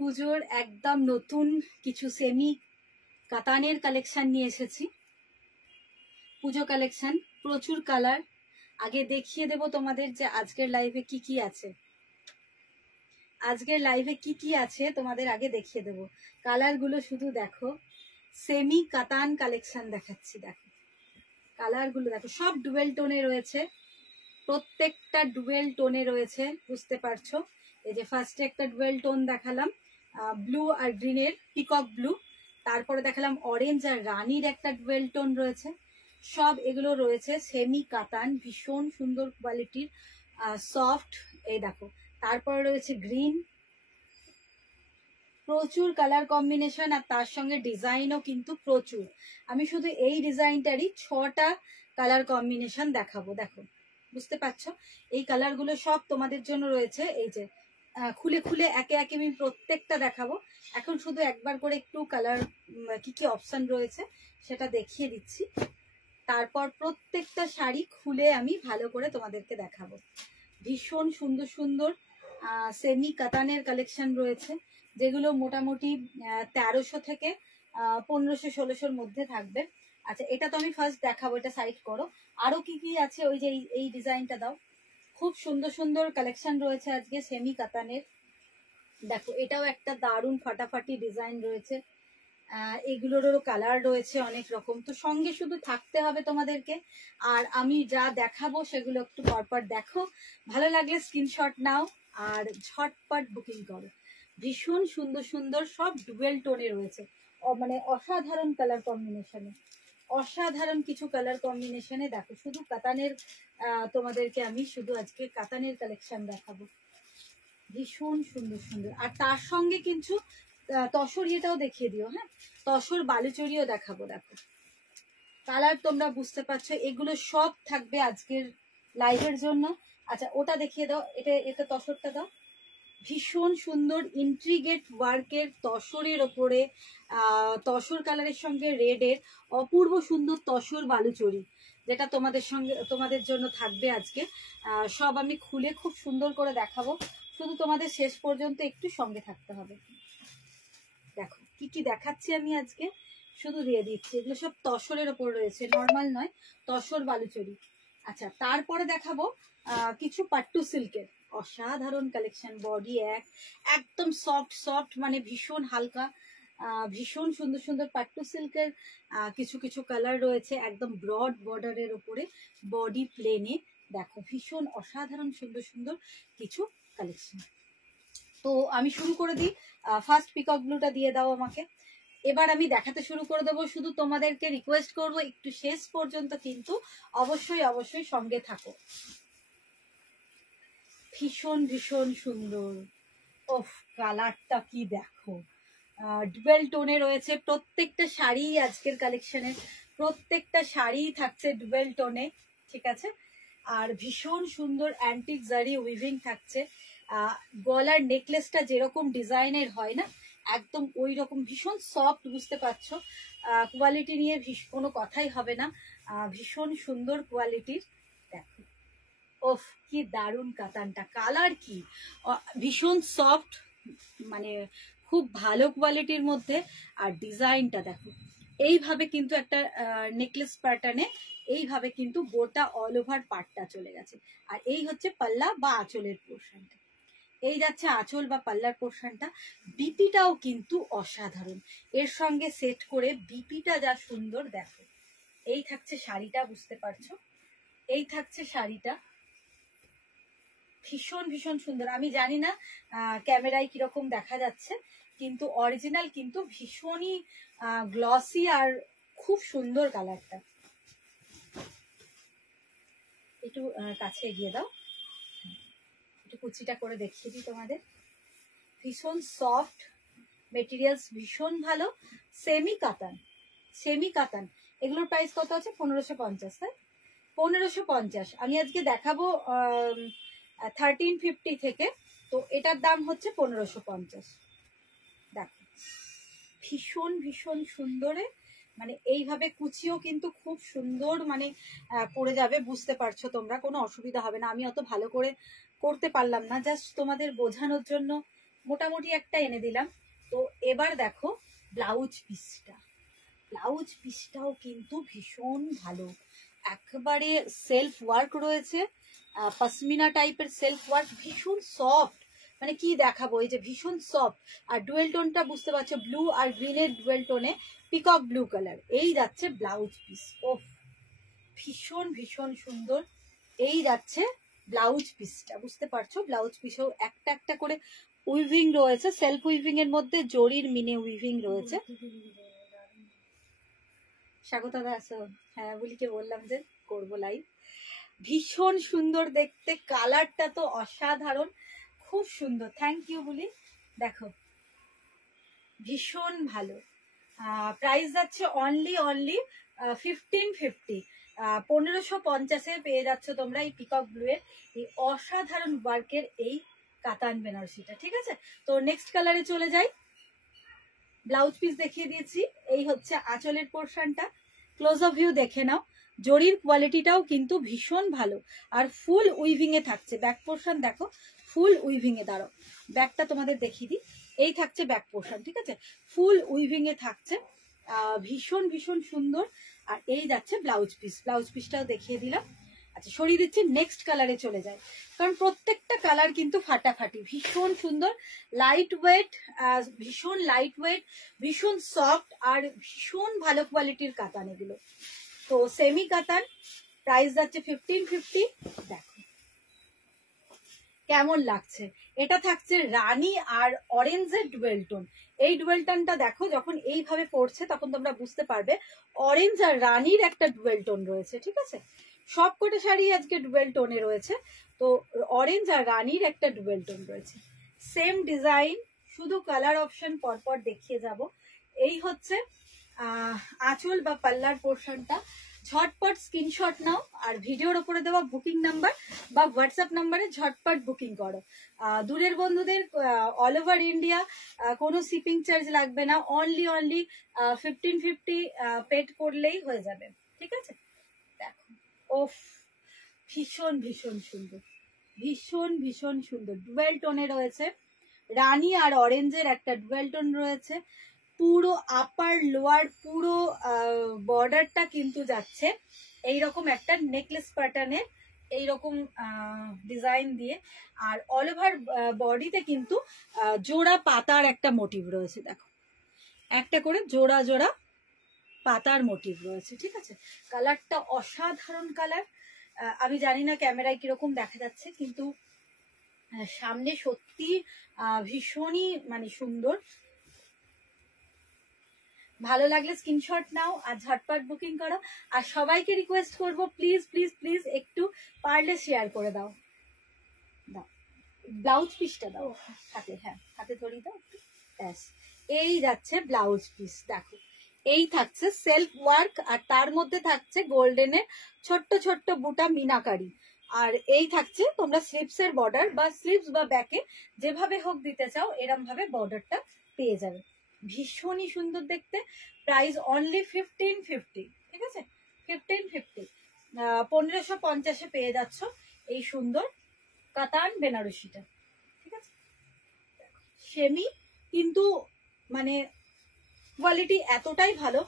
পুজোর একদম নতুন কিছু সেমি কাতানের কালেকশন নিয়ে এসেছি। পুজো কালেকশন, প্রচুর কালার। আগে দেখিয়ে দেব তোমাদের যে আজকের লাইভে কি কি আছে। আজকের লাইভে কি কি আছে তোমাদের আগে দেখিয়ে দেব। কালারগুলো শুধু দেখো, সেমি কাতান কালেকশন দেখাচ্ছি। দেখো কালারগুলো, দেখো সব ডুয়েল টোনে রয়েছে, প্রত্যেকটা ডুয়েল টোনে রয়েছে, বুঝতে পারছো। এই যে ফার্স্টে একটা ডুয়েল টোন দেখালাম, ব্লু আর গ্রিনের, পিকক ব্লু। তারপরে দেখালাম অরেঞ্জ আর রানির একটা ডুয়েল টোন রয়েছে। সব এগুলো রয়েছে সেমি কাতান, ভীষণ সুন্দর কোয়ালিটির, সফট। এই দেখো, তারপরে রয়েছে গ্রিন, প্রচুর কালার কম্বিনেশন, আর তার সঙ্গে ডিজাইনও কিন্তু প্রচুর। আমি শুধু এই ডিজাইনটারই 6টা কালার কম্বিনেশন দেখাবো। দেখো, বুঝতে পারছো, এই কালারগুলো সব তোমাদের জন্য রয়েছে। এই যে খুলে খুলে একে একে আমি প্রত্যেকটা দেখাবো। এখন শুধু একবার করে একটু কালার কি কি অপশন রয়েছে সেটা দেখিয়ে দিচ্ছি, তারপর প্রত্যেকটা শাড়ি খুলে আমি ভালো করে তোমাদেরকে দেখাবো। ভীষণ সুন্দর সুন্দর সেমি কাতানের কালেকশন রয়েছে, যেগুলো মোটামুটি 1300 থেকে 1500-1600-র মধ্যে থাকবে। আচ্ছা, এটা তো আমি ফার্স্ট দেখাবো, এটা সাইড করো। আরো কি কি আছে, ওই যে এই ডিজাইনটা দাও। খুব সুন্দর সুন্দর কালেকশন রয়েছে আজকে সেমি কাতানের। দেখো, এটাও একটা দারুণ ফাটাফাটি ডিজাইন রয়েছে। এগুলোরও কালার রয়েছে অনেক রকম। তো সঙ্গে শুধু থাকতে হবে তোমাদেরকে, আর আমি যা দেখাবো সেগুলো একটু পরপর দেখো। ভালো লাগলে স্ক্রিনশট নাও আর ঝটপট বুকিং করো। ভীষণ সুন্দর সুন্দর সব ডুয়েল টোনে রয়েছে, মানে অসাধারণ কালার কম্বিনেশনে, অসাধারণ কিছু কালার কম্বিনেশনে। দেখো, শুধু কাতানের তোমাদেরকে আমি শুধু আজকে কাতানের কালেকশন দেখাবো। ভীষণ সুন্দর সুন্দর, আর তার সঙ্গে কিন্তু তসর ইয়েটাও দেখিয়ে দিও। হ্যাঁ, তসর বালুচরিও দেখাবো। দেখো কালার তোমরা বুঝতে পারছো, এগুলো সব থাকবে আজকের লাইভের জন্য। আচ্ছা, ওটা দেখিয়ে দাও, এটা তসরটা দাও। ভীষণ সুন্দর ইন্ট্রিগেট ওয়ার্কের তসরের ওপরে তসর কালারের সঙ্গে রেডের অপূর্ব সুন্দর তসর বালুচরি, যেটা তোমাদের জন্য থাকবে আজকে। সব আমি খুলে খুব সুন্দর করে দেখাবো, শুধু তোমাদের শেষ পর্যন্ত একটু সঙ্গে থাকতে হবে। দেখো কি কি দেখাচ্ছি আমি আজকে, শুধু দিয়ে দিচ্ছি। এগুলো সব তসরের ওপর রয়েছে, নর্মাল নয়, তসর বালুচরি। আচ্ছা, তারপরে দেখাবো কিছু পাট্টু সিল্কের অসাধারণ কালেকশন। বডি একদম সফট সফট, মানে ভীষণ হালকা, ভীষণ সুন্দর সুন্দর পাট্টু সিল্কের কিছু কিছু কালার রয়েছে, একদম ব্রড বর্ডারের ওপরে, বডি প্লেনে। দেখো, ভীষণ অসাধারণ সুন্দর সুন্দর কিছু কালেকশন। তো আমি শুরু করে দিই। ফার্স্ট পিকক ব্লুটা দিয়ে দাও আমাকে। এবার আমি দেখাতে শুরু করে দেবো। শুধু তোমাদেরকে রিকোয়েস্ট করবো, একটু শেষ পর্যন্ত কিন্তু অবশ্যই অবশ্যই সঙ্গে থাকো। ভীষণ ভীষণ সুন্দর। ওফ, কালারটা কি দেখো, ডুয়েল টোনে রয়েছে প্রত্যেকটা শাড়ি। আজকের কালেকশনে প্রত্যেকটা শাড়ি থাকছে ডুয়েল টোনে, ঠিক আছে। আর ভীষণ সুন্দর অ্যান্টিক জারি উইভিং থাকছে। গলার নেকলেসটা যেরকম ডিজাইনের হয় না, একদম ওই রকম, ভীষণ সফট, বুঝতে পারছো। কোয়ালিটি নিয়ে কোনো কথাই হবে না, ভীষণ সুন্দর কোয়ালিটির। দেখো, ওফ, কি দারুণ কাতানটা, কালার কি ভীষণ সফট, মানে খুব ভালো কোয়ালিটির মধ্যে। আর ডিজাইনটা দেখো, এইভাবে কিন্তু একটা নেকলেস প্যাটার্নে এইভাবে কিন্তু গোটা অল ওভার পার্টটা চলে গেছে। আর এই হচ্ছে পাল্লা বা আঁচলের পোর্শনটা, এই যাচ্ছে আঁচল বা পাল্লার পোর্শনটা। বিপিটাও কিন্তু অসাধারণ, এর সঙ্গে সেট করে বিপিটা যা সুন্দর। দেখো, এই থাকছে শাড়িটা, বুঝতে পারছো, এই থাকছে শাড়িটা, ভীষণ ভীষণ সুন্দর। আমি জানি না ক্যামেরায় কিরকম দেখা যাচ্ছে, কিন্তু অরিজিনাল কিন্তু ভীষণই গ্লসি আর খুব সুন্দর কালারটা। একটু কাছে এগিয়ে দাও, একটু কুচিটা করে দেখিয়ে দিই তোমাদের। ভীষণ সফট মেটেরিয়ালস, ভীষণ ভালো, সেমি কাতান, সেমি কাতান। এগুলোর প্রাইস কত আছে? 1550, তাই 1550। আমি আজকে দেখাবো 1350 থেকে, তো এটার দাম হচ্ছে 1550। দেখো, ভীষণ ভীষণ সুন্দরে, মানে এইভাবে কুচিও কিন্তু খুব সুন্দর, মানে পড়ে যাবে, বুঝতে পারছো তোমরা, কোনো অসুবিধা হবে না। আমি অত ভালো করে করতে পারলাম না, জাস্ট তোমাদের বোঝানোর জন্য মোটামুটি একটা এনে দিলাম। তো এবার দেখো ব্লাউজ পিসটা, ব্লাউজ পিসটাও কিন্তু ভীষণ ভালো, একেবারে সেলফ ওয়ার্ক রয়েছে, পশমিনা টাইপের সেলফ ওয়ার্ক, ভীষণ সফট, মানে কি দেখাবো, এই যে ভীষণ সফট। আর ডুয়েল টোনটা বুঝতে পারছো, ব্লু আর গ্রিনের ডুয়েল টোনে পিকক ব্লু কালার। এই যাচ্ছে ব্লাউজ পিস, ও ভীষণ ভীষণ সুন্দর। এই যাচ্ছে ব্লাউজ পিসটা, বুঝতে পারছো ব্লাউজ পিসেও একটা একটা করে উইভিং রয়েছে, সেলফ উইভিং এর মধ্যে জরির মিনে উইভিং রয়েছে। স্বাগতদা আসো। হ্যাঁ বুলিকে বললাম যে করবো লাইভ। ভীষণ সুন্দর দেখতে, কালারটা তো অসাধারণ, খুব সুন্দর। থ্যাংক ইউ বুলি। দেখো ভীষণ ভালো। প্রাইস যাচ্ছে অনলি 1550, 1550-এ পেয়ে যাচ্ছ তোমরা এই পিকক ব্লু এর এই অসাধারণ ওয়ার্কের এই কাতান বেনারসিটা। ঠিক আছে, তো নেক্সট কালারে চলে যাই। ব্লাউজ পিস দেখিয়ে দিয়েছি, এই হচ্ছে আঁচলের পোর্শনটা, ক্লোজ অফ ভিউ দেখে নাও। জরির কোয়ালিটিটাও কিন্তু ভীষণ ভালো, আর ফুল উইভিং এ থাকছে। ব্যাক পোর্শন দেখো, ফুল উইভিং এ, দাঁড়ো ব্যাকটা তোমাদের দেখিয়ে দিই। এই থাকছে ব্যাক পোর্শন, ঠিক আছে, ফুল উইভিং এ থাকছে, ভীষণ ভীষণ সুন্দর। আর এই যাচ্ছে ব্লাউজ পিস, ব্লাউজ পিসটাও দেখিয়ে দিলাম। আচ্ছা সরিয়ে দিচ্ছি, নেক্সট কালারে চলে যায়, কারণ প্রত্যেকটা কালার কিন্তু ফাটাফাটি, ভীষণ সুন্দর, লাইট ওয়েট, ভীষণ লাইট ওয়েট, ভীষণ সফট, আর ভীষণ ভালো কোয়ালিটির কাতান এগুলো। তো সেমি কাতান, প্রাইস যাচ্ছে 1550। দেখো কেমন লাগছে, এটা থাকছে রানী আর অরেঞ্জের ডুয়েল টোন। এই ডুয়েল টোনটা দেখো যখন এইভাবে পড়ছে তখন তোমরা বুঝতে পারবে অরেঞ্জ আর রানীর একটা ডুয়েল টোন রয়েছে। ঠিক আছে, সবকটা শাড়ি আজকে ডুয়েল টোনে রয়েছে, তো অরেঞ্জ আর রানীর একটা ডুয়েল টোন রয়েছে, সেম ডিজাইন, শুধু কালার অপশন পরপর দেখিয়ে যাব। এই হচ্ছে আঁচল বা পাল্লার পোর্শনটা। ঝটপট স্ক্রিনশট নাও আর ভিডিওর উপরে দেওয়া বুকিং নাম্বার বা হোয়াটসঅ্যাপ নাম্বারে ঝটপট বুকিং করো। দূরের বন্ধুদের অল ওভার ইন্ডিয়া কোনো শিপিং চার্জ লাগবে না, অনলি 1550 পেড করলেই হয়ে যাবে। ঠিক আছে, দেখো ওফ ভীষণ ভীষণ সুন্দর, ভীষণ ভীষণ সুন্দর, ডুয়েল টোনে রয়েছে, রানী আর অরেঞ্জের একটা ডুয়েল টোন রয়েছে, পুরো আপার লোয়ার পুরো বর্ডারটা কিন্তু যাচ্ছে এইরকম একটা নেকলেস প্যাটার্নের এইরকম ডিজাইন দিয়ে, আর অল ওভার বডিতে কিন্তু জোড়া পাতার একটা মোটিভ রয়েছে। দেখো একটা করে জোড়া জোড়া পাতার মোটিভ রয়েছে। ঠিক আছে, কালারটা অসাধারণ কালার। আমি জানি না ক্যামেরায় কিরকম দেখা যাচ্ছে, কিন্তু সামনে সত্যি ভীষণই মানে সুন্দর। ভালো লাগলে স্ক্রিনশট নাও আর ঝটপট বুকিং করো। আর সবাইকে রিকোয়েস্ট করবো প্লিজ প্লিজ প্লিজ একটু পারলে শেয়ার করে দাও। দাও ব্লাউজ পিসটা দাও হাতে, হ্যাঁ হাতে ধরিয়ে দাও একটু, ব্যাস। এই যাচ্ছে ব্লাউজ পিস, দেখো এই থাকছে সেলফ ওয়ার্ক, আর তার মধ্যে থাকছে গোল্ডেনের ছোট্ট ছোট্ট বুটা মিনাকারি, আর এই থাকছে তোমরা স্লিপস এর বর্ডার বা স্লিপস বা ব্যাকে যেভাবে হোক দিতে চাও এরম ভাবে বর্ডারটা পেয়ে যাবে, ভীষণই সুন্দর দেখতে। Price only 1550। ঠিক আছে, 1550, 1550-এ পেয়ে যাচ্ছ এই সুন্দর কাতান বেনারসিটা। ঠিক আছে, সেমি কিন্তু মানে কোয়ালিটি এতটাই ভালো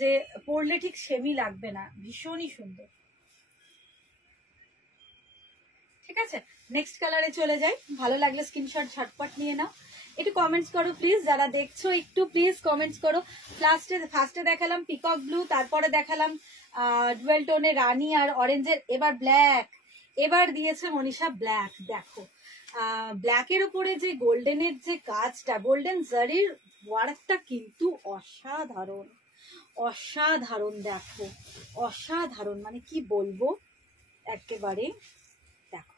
যে পরলে ঠিক সেমি লাগবে না, ভীষণই সুন্দর। ঠিক আছে, নেক্সট কালারে চলে যাই। ভালো লাগলে স্ক্রিনশট ঝটপট নিয়ে নাও, একটু কমেন্টস করো প্লিজ, যারা দেখছো একটু প্লিজ কমেন্টস করো। ফার্স্টে দেখালাম পিকক ব্লু, তারপরে দেখালাম ডুয়েল টোনে রানী আর অরেঞ্জের, এবার ব্ল্যাক, এবার দিয়েছে মনীষা ব্ল্যাক। দেখো ব্ল্যাকের উপরে যে গোল্ডেনের যে কাজটা, গোল্ডেন জারির ওয়ার্কটা কিন্তু অসাধারণ অসাধারণ। দেখো অসাধারণ, মানে কি বলবো, একেবারে দেখো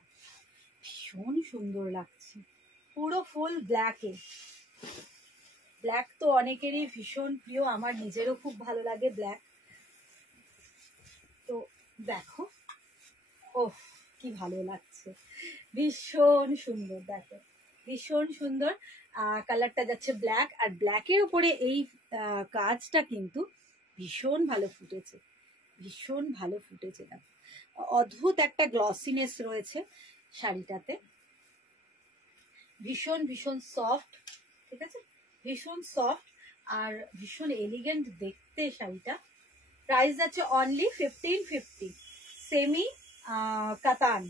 ভীষণ সুন্দর লাগছে, পুরো ফুল ব্ল্যাকে। ব্ল্যাক তো অনেকেরই ভীষণ প্রিয়, আমার নিজেরও খুব ভালো লাগে ব্ল্যাক। তো দেখো ওহ কি ভালো লাগছে, ভীষণ সুন্দর, দেখো ভীষণ সুন্দর। কালারটা যাচ্ছে ব্ল্যাক, আর ব্ল্যাকের উপরে এই কাজটা কিন্তু ভীষণ ভালো ফুটেছে, ভীষণ ভালো ফুটেছে। দেখো অদ্ভুত একটা গ্লসিনেস রয়েছে শাড়িটাতে, ভীষণ ভীষণ সফট, ঠিক আছে, ভীষণ সফট আর ভীষণ এলিগেন্ট দেখতে শাড়িটা। প্রাইস যাচ্ছে অনলি 1550, সেমি কাতান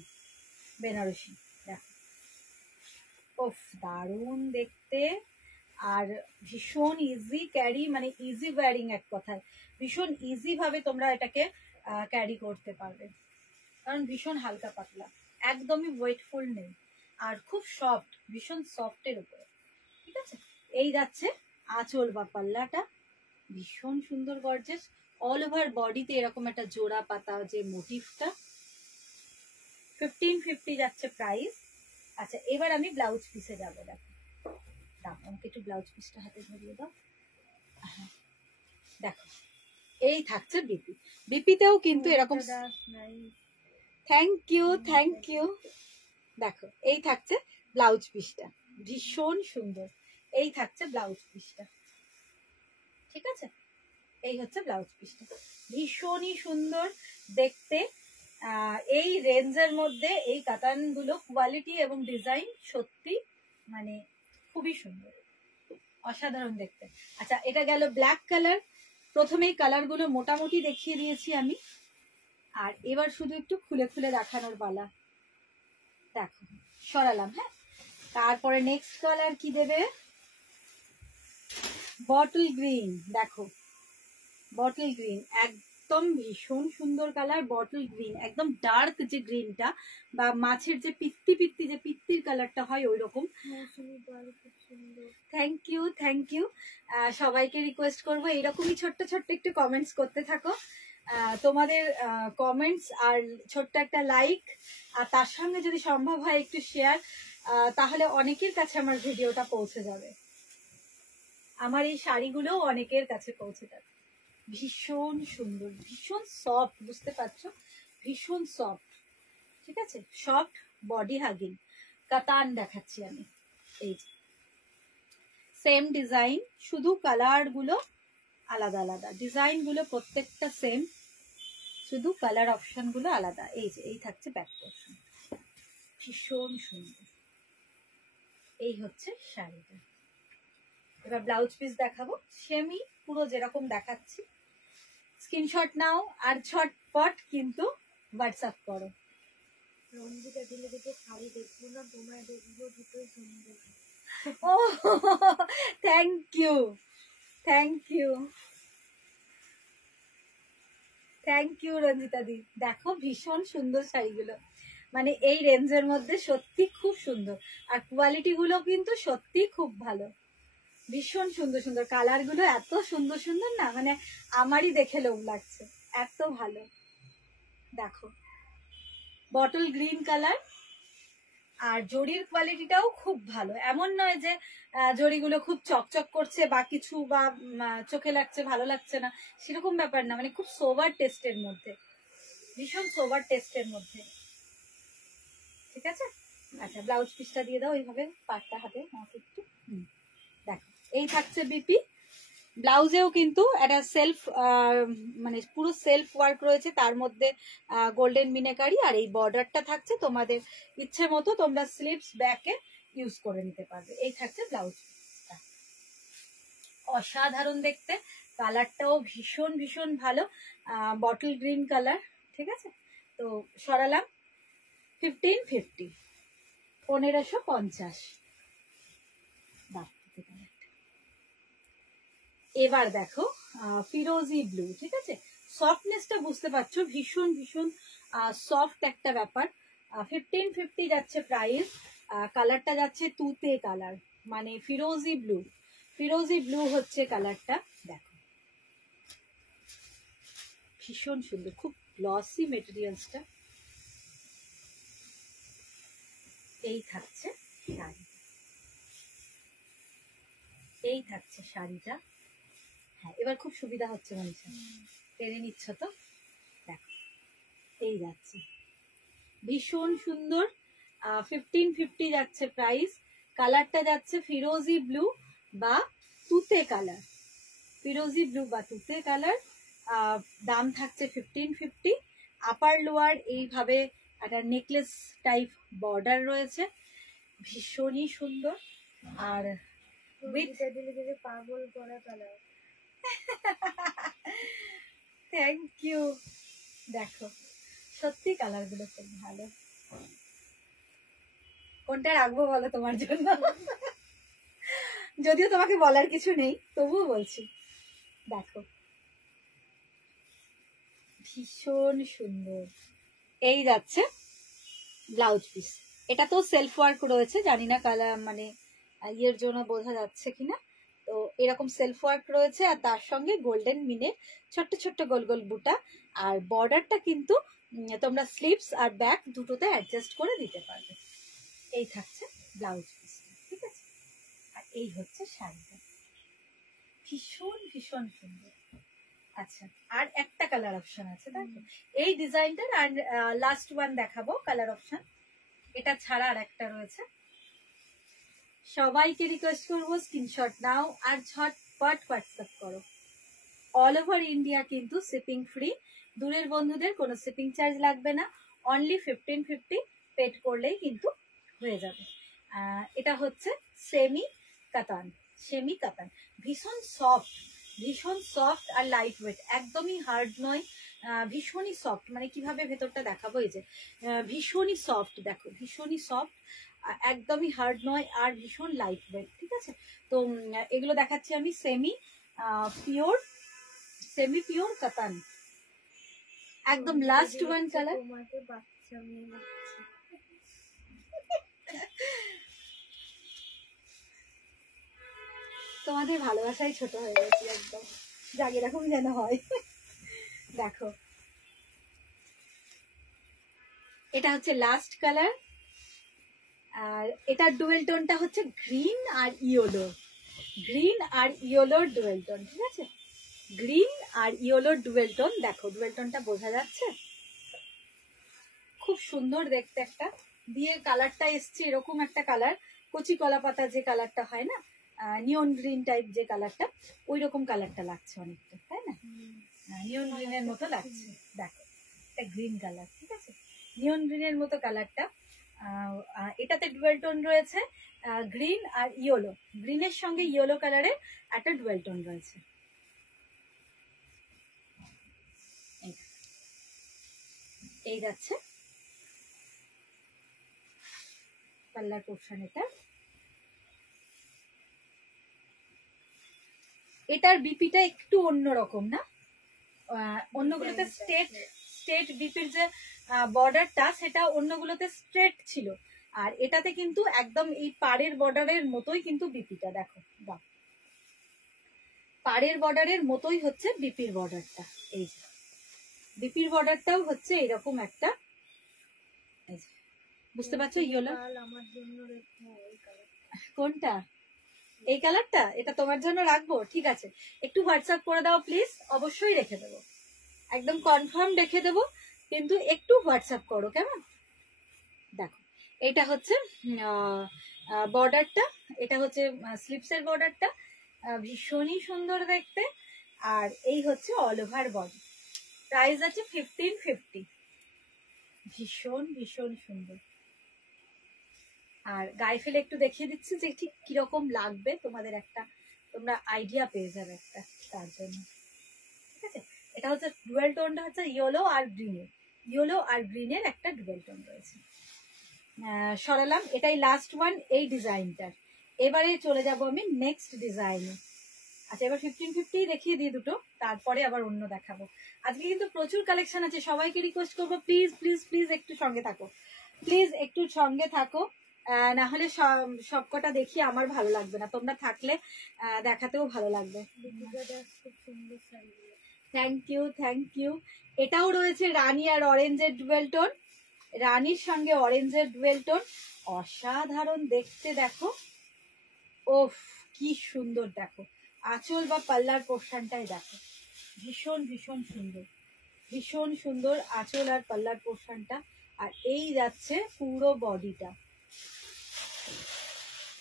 বেনারসি। দেখো, ওফ দারুণ দেখতে আর ভীষণ ইজি ক্যারি, মানে ইজি ওয়্যারিং এক কথায়, ভীষণ ইজি ভাবে তোমরা এটাকে ক্যারি করতে পারবে, কারণ ভীষণ হালকা পাতলা, একদমই ওয়েটফুল নেই আর খুব সফট, ভীষণ সফটের উপরে, ঠিক আছে। এই যাচ্ছে আঁচল বা পাল্লাটা, ভীষণ সুন্দর গর্জেস, অল ওভার বডিতে এরকম একটা জোড়া পাতা যে মোটিভটা। 1550 যাচ্ছে প্রাইস। আচ্ছা, এবার আমি ব্লাউজ পিসে যাবো। দেখো, আমাকে একটু ব্লাউজ পিসটা হাতে ধরিয়ে দাও। হ্যাঁ, দেখো এই থাকছে বিপি, বিপিতেও কিন্তু এরকম, থ্যাংক ইউ থ্যাংক ইউ। দেখো এই থাকছে ব্লাউজ পিসটা, ভীষণ সুন্দর, এই থাকছে ব্লাউজ পিসটা, ঠিক আছে। এই হচ্ছে ব্লাউজ পিসটা, ভীষণই সুন্দর দেখতে। এই রেঞ্জের মধ্যে এই কাতানগুলো কোয়ালিটি এবং ডিজাইন সত্যি মানে খুবই সুন্দর, অসাধারণ দেখতে। আচ্ছা, এটা গেল ব্ল্যাক কালার। প্রথমেই কালারগুলো মোটামুটি দেখিয়ে দিয়েছি আমি, আর এবার শুধু একটু খুলে খুলে দেখানোর পালা। দেখো সরালাম, হ্যাঁ। তারপরে নেক্সট কালার কি দেবে, বটল গ্রিন। দেখো বটল গ্রিন একদম ভীষণ সুন্দর কালার, বটল গ্রিন একদম ডার্ক যে গ্রিনটা বা মাছের যে পিত্তি পিত্তি যে পিত্তির কালারটা হয় ওই রকম। Thank you thank you. সবাইকে রিকোয়েস্ট করবো এইরকমই ছোট্ট ছোট্ট একটু কমেন্টস করতে থাকো। তোমাদের কমেন্টস আর ছোট্ট একটা লাইক আর তার সঙ্গে যদি সম্ভব হয় একটু শেয়ার, তাহলে অনেকের কাছে আমার ভিডিওটা পৌঁছে যাবে, আমার এই শাড়িগুলো অনেকের কাছে পৌঁছে যাবে। ভীষণ সুন্দর, ভীষণ সফট, বুঝতে পারছো, ভীষণ সফট, ঠিক আছে, সফট বডি হাগিং কাতান দেখাচ্ছি আমি। এই সেম ডিজাইন, শুধু কালার গুলো আলাদা আলাদা, ডিজাইন গুলো প্রত্যেকটা সেম, শুধু কালার অপশন গুলো আলাদা। এই যে এই থাকছে ব্যাক পোর্শন, ভীষণ সুন্দর। এই হচ্ছে শাড়িটা। এবার ব্লাউজ পিস দেখাবো, সেমি পুরো যেরকম দেখাচ্ছি। স্ক্রিনশট নাও আর ঝটপট কিন্তু হোয়াটসঅ্যাপ করো। রঞ্জিতা দিলে দিকে শাড়ি দেখবো না, তোমায় দেখবো, দুটোই সুন্দর। ও thank you thank you thank you Ranjita di. দেখো ভীষণ সুন্দর শাড়িগুলো, মানে এই রেঞ্জের মধ্যে সত্যি খুব সুন্দর, আর কোয়ালিটি গুলো কিন্তু সত্যি খুব ভালো, ভীষণ সুন্দর সুন্দর কালার গুলো, এত সুন্দর সুন্দর না, মানে আমারই দেখে লোভ লাগছে, এত ভালো। দেখো বটল গ্রিন কালার, আর জরির কোয়ালিটিটাও খুব ভালো, এমন নয় যে জরিগুলো খুব চকচক করছে বা কিছু বা চোখে লাগছে ভালো লাগছে না, সেরকম ব্যাপার না, মানে খুব সোবার টেস্টের মধ্যে, ভীষণ সোবার টেস্টের মধ্যে, ঠিক আছে। আচ্ছা, ব্লাউজ পিসটা দিয়ে দাও এইভাবে, পাটটা হাতে আমাকে একটু। দেখো এই থাকছে বিপি, ব্লাউজেও কিন্তু একটা সেলফ মানে পুরো সেলফ ওয়ার্ক রয়েছে, তার মধ্যে গোল্ডেন মিনাকারি, আর এই বর্ডারটা থাকছে তোমাদের ইচ্ছে মতো, তোমরা স্লিভস ব্যাকে ইউজ করে নিতে পারবে। এই থাকছে ব্লাউজ, অসাধারণ দেখতে, কালারটাও ভীষণ ভীষণ ভালো, বটল গ্রিন কালার, ঠিক আছে। তো সরালাম 1550, 1550। এবার দেখো ফিরোজি ব্লু, ঠিক আছে, সফটনেসটা বুঝতে পারছো, ভীষণ ভীষণ সফট একটা ব্যাপার। 1550 যাচ্ছে প্রাইস, কালারটা যাচ্ছে তুতে কালার, মানে ফিরোজি ব্লু, ফিরোজি ব্লু হচ্ছে কালারটা। দেখো ভীষণ সুন্দর, খুব গ্লসি মেটেরিয়ালসটা। এই থাকছে শাড়ি, এই থাকছে শাড়িটা। হ্যাঁ, এবার খুব সুবিধা হচ্ছে মনীষা, টেনে নিচ্ছ তো। দেখো এই যাচ্ছে, ভীষণ সুন্দর, 1550 যাচ্ছে প্রাইস, কালারটা যাচ্ছে ফিরোজি ব্লু বা তুতে কালার, ফিরোজি ব্লু বা তুতে কালার, দাম থাকছে 1550। আপার লোয়ার এইভাবে একটা নেকলেস টাইপ বর্ডার রয়েছে, ভীষণই সুন্দর। আর রঞ্জিতা দিলে দিকে পাগল করা কালার। Thank you. দেখো সত্যি কালার গুলো খুব ভালো। কোনটা রাখবো বলো তোমার জন্য? যদিও তোমাকে বলার কিছু নেই, তবুও বলছি। দেখো ভীষণ সুন্দর। এই যাচ্ছে ব্লাউজ পিস। এটা তো সেলফ ওয়ার্ক রয়েছে, জানি না কালার মানে ইয়ের জন্য বোঝা যাচ্ছে কিনা। তো এরকম সেলফ ওয়ার্ক রয়েছে, আর তার সঙ্গে গোল্ডেন মিনের ছোট্ট ছোট্ট গোল গোল বুটা। আর বর্ডারটা কিন্তু তোমরা স্লিভস আর ব্যাক দুটোতে অ্যাডজাস্ট করে দিতে পারবে। এই থাকছে ব্লাউজ পিস, ঠিক আছে। আর এই হচ্ছে শাড়িটা, ভীষণ ভীষণ সুন্দর। আচ্ছা, আর একটা কালার অপশন আছে, তাই তো? এই ডিজাইনটার আর লাস্ট ওয়ান দেখাবো কালার অপশন। এটা ছাড়া আর একটা রয়েছে। সবাইকে রিকোয়েস্ট করবো স্ক্রিনশট নাও আর ঝটপট হোয়াটসঅ্যাপ করো। অল ওভার ইন্ডিয়া কিন্তু শিপিং ফ্রি। দূরের বন্ধুদের কোনো শিপিং চার্জ লাগবে না, অনলি 1550 পেড করলেই কিন্তু হয়ে যাবে। এটা হচ্ছে সেমি কাতান। সেমি কাতান ভীষণ সফট, ভীষণ সফট আর লাইট ওয়েট, একদমই হার্ড নয়, ভীষণই সফট। মানে কিভাবে ভেতরটা দেখাবো, এই যে ভীষণই সফট, দেখো ভীষণই সফট, একদমই হার্ড নয়, আর ভীষণ লাইট ওয়েট, ঠিক আছে। তো এগুলো দেখাচ্ছি আমি সেমি পিওর, সেমি পিওর কাতান, একদম লাস্ট ওয়ান কালার। তোমাকে বাচ্চা মেয়ে লাগছে। তোমাদের ভালোবাসাই ছোট হয়ে গেছে একদম, যাক এরকম যেন হয়। দেখো এটা হচ্ছে লাস্ট কালার, আর এটার ডুয়েল টোনটা হচ্ছে গ্রিন আর ইয়েলো, গ্রিন আর ইয়েলোর ডুয়েল টোন, ঠিক আছে। গ্রিন আর ইয়েলোর ডুয়েল টোন, দেখো ডুয়েল টোনটা বোঝা যাচ্ছে, খুব সুন্দর দেখতে। একটা দিয়ে কালারটা এসছে এরকম একটা কালার, কচি কলা পাতা যে কালারটা হয় না, নিয়ন গ্রিন টাইপ যে কালারটা, ওই রকম কালারটা লাগছে অনেকটা, তাই না? নিয়ন গ্রিনের মতো লাগছে। দেখো এটা গ্রিন কালার, ঠিক আছে, নিয়ন গ্রিনের মতো কালারটা। এটাতে ডুয়েল টোন রয়েছে, গ্রিন আর ইয়েলো, গ্রিনের সঙ্গে ইয়েলো কালারের একটা ডুয়েল টোন রয়েছে। এই যাচ্ছে পাল্লার পোর্শন। এটার বিপিটা একটু অন্যরকম না, অন্যগুলোতে স্টেট স্টেট বিপির যে বর্ডারটা সেটা অন্যগুলোতে স্ট্রেট ছিল, আর এটাতে কিন্তু একদম এই পাড়ের বর্ডারের মতোই কিন্তু বিপিটা, দেখো বাহ, পাড়ের বর্ডারের মতোই হচ্ছে বিপির বর্ডারটা। এই যে বিপির বর্ডারটাও হচ্ছে এরকম একটা, বুঝতে পারছো? ইয়েলো আমার জন্য রেখো এই কালার। কোনটা? এই কালারটা, এটা তোমার জন্য রাখবো, ঠিক আছে। একটু হোয়াটসঅ্যাপ করে দাও প্লিজ, অবশ্যই রেখে দেবো, একদম কনফার্ম রেখে দেবো, কিন্তু একটু হোয়াটসঅ্যাপ করো, কেমন? দেখো এটা হচ্ছে বর্ডারটা, এটা হচ্ছে স্লিপসের বর্ডারটা, ভীষণই সুন্দর দেখতে। আর এই হচ্ছে অল ওভার বডি, প্রাইস আছে 1550, ভীষণ ভীষণ সুন্দর। আর গায়ে ফেলে একটু দেখিয়ে দিচ্ছি যে ঠিক কিরকম লাগবে, তোমাদের একটা তোমরা আইডিয়া পেয়ে যাবে একটা, তার জন্য, ঠিক আছে। এটা হচ্ছে ডুয়েল টোনটা হচ্ছে ইয়েলো আর গ্রিনের, ইয়েলো আর গ্রিনের একটা ডুয়েল টোন রয়েছে। সরালাম, এটাই লাস্ট ওয়ান এই ডিজাইনটার। এবারে চলে যাব আমি নেক্সট ডিজাইনে। আচ্ছা এবার 1550 দেখিয়ে দিই দুটো, তারপরে আবার অন্য দেখাবো। আজকে কিন্তু প্রচুর কালেকশন আছে, সবাইকে রিকোয়েস্ট করবো প্লিজ প্লিজ প্লিজ একটু সঙ্গে থাকো, প্লিজ একটু সঙ্গে থাকো, না হলে সবকটা দেখি আমার ভালো লাগবে না, তোমরা থাকলে দেখাতেও ভালো লাগবে। খুব সুন্দর শাড়িগুলো। Thank you thank you. এটাও রয়েছে রানী আর অরেঞ্জের ডুয়েল টোন, রানীর সঙ্গে অরেঞ্জের ডুয়েল টোন, অসাধারণ দেখতে। দেখো ওফ কি সুন্দর, দেখো আঁচল বা পাল্লার পোর্শনটাই দেখো, ভীষণ ভীষণ সুন্দর, ভীষণ সুন্দর আঁচল আর পাল্লার পোর্শনটা। আর এই যাচ্ছে পুরো বডিটা।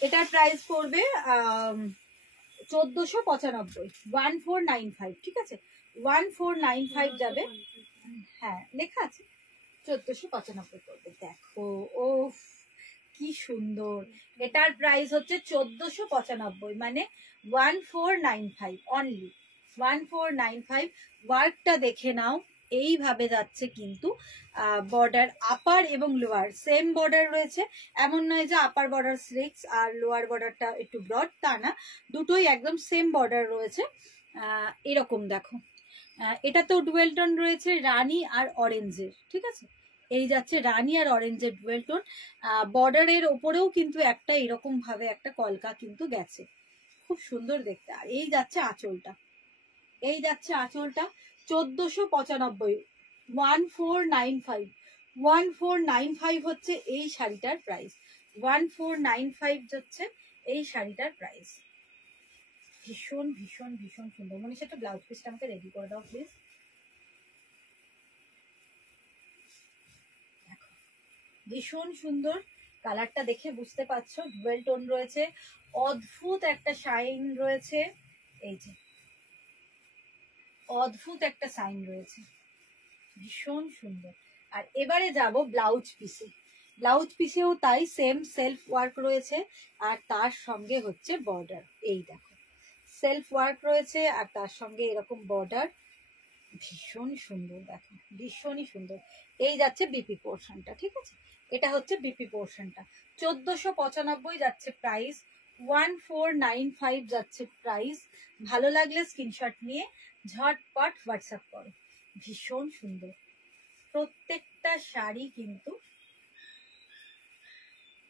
এটার প্রাইস পড়বে 1495, 1495, ঠিক আছে, 1495 যাবে। হ্যাঁ লেখা আছে 1495 পড়বে। দেখো ও কি সুন্দর। এটার প্রাইস হচ্ছে 1495, মানে 1495 অনলি, 1495। ওয়ার্কটা দেখে নাও, এইভাবে যাচ্ছে কিন্তু বর্ডার আপার এবং লোয়ার সেম বর্ডার রয়েছে। এমন নয় যে আপার বর্ডার স্লিক্স আর লোয়ার বর্ডারটা একটু ব্রড, তা না, দুটোই একদম সেম বর্ডার রয়েছে। এরকম দেখো, এটা তো ডুয়েল টোন রয়েছে রানী আর অরেঞ্জের, ঠিক আছে। এই যাচ্ছে রানী আর অরেঞ্জের ডুয়েল টোন। বর্ডারের ওপরেও কিন্তু একটা এরকম ভাবে একটা কলকা কিন্তু গেছে, খুব সুন্দর দেখতে। আর এই যাচ্ছে আঁচলটা, এই যাচ্ছে আঁচলটা 1495, 1495, 1495 হচ্ছে এই শাড়িটার প্রাইস, 1495 হচ্ছে এই শাড়িটার প্রাইস। ভীষণ ভীষণ ভীষণ সুন্দর। মানে সেটা ব্লাউজ পিসটা আমাকে রেডি করে দাও প্লিজ। দেখো ভীষণ সুন্দর, কালারটা দেখে বুঝতে পারছো ডুয়েল টোন রয়েছে, অদ্ভুত একটা শাইন রয়েছে, এই যে অদ্ভুত একটা সাইন রয়েছে, ভীষণ সুন্দর। আর এবারে যাব ব্লাউজ পিসে। ব্লাউজ পিসেও তাই সেম সেলফ ওয়ার্ক রয়েছে, আর তার সঙ্গে হচ্ছে বর্ডার। এই দেখো সেলফ ওয়ার্ক রয়েছে আর তার সঙ্গে এরকম বর্ডার, ভীষণ সুন্দর। দেখো ভীষণই সুন্দর। এই যাচ্ছে বিপি পোর্শনটা, ঠিক আছে, এটা হচ্ছে বিপি পোর্শনটা। 1495 যাচ্ছে প্রাইস, 1495 যাচ্ছে প্রাইস। ভালো লাগলে স্ক্রিনশট নিয়ে ঝটপট হোয়াটসঅ্যাপ করো। ভীষণ সুন্দর, প্রত্যেকটা শাড়ি কিন্তু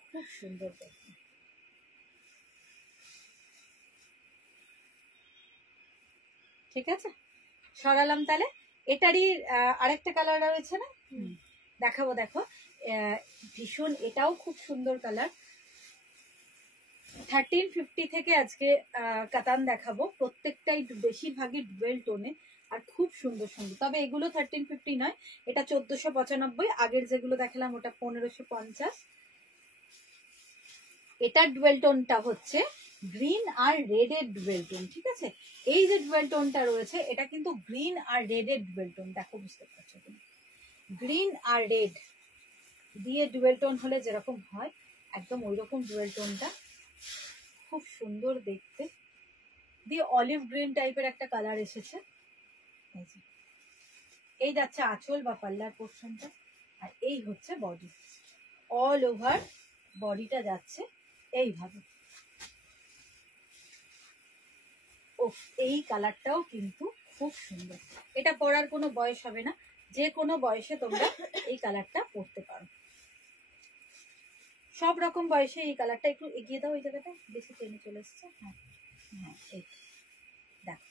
খুব সুন্দর দেখতে। ঠিক আছে, সরালাম তাহলে। এটারই আরেকটা কালার রয়েছে না, দেখাবো। দেখো ভীষণ, এটাও খুব সুন্দর কালার। 1350 থেকে আজকে কাতান দেখাবো, প্রত্যেকটাই বেশিরভাগই ডুয়েল টোনে আর খুব সুন্দর সুন্দর। তবে এগুলো 1350 নয়, এটা 1495। আগের যেগুলো দেখালাম ওটা 1550। এটার ডুয়েল টোনটা হচ্ছে গ্রিন আর রেড এর ডুয়েল টোন, ঠিক আছে। এই যে ডুয়েল টোনটা রয়েছে এটা কিন্তু গ্রিন আর রেড এর ডুয়েল টোন, দেখো বুঝতে পারছো তুমি, গ্রিন আর রেড দিয়ে ডুয়েল টোন হলে যেরকম হয় একদম ওই রকম ডুয়েল টোনটা, খুব সুন্দর দেখতে। দিয়ে অলিভ গ্রিন টাইপের একটা কালার এসেছে। এই যাচ্ছে আঁচল বা পাল্লার পোর্শনটা, আর এই হচ্ছে বডি। অল ওভার বডিটা যাচ্ছে এইভাবে। ও এই কালারটাও কিন্তু খুব সুন্দর। এটা পরার কোনো বয়স হবে না, যে কোনো বয়সে তোমরা এই কালারটা পরতে পারো, সব রকম বয়সে এই কালারটা। একটু এগিয়ে দাও, এই জায়গাটা বেশি টেনে চলে এসছে। হ্যাঁ হ্যাঁ, এই দেখো,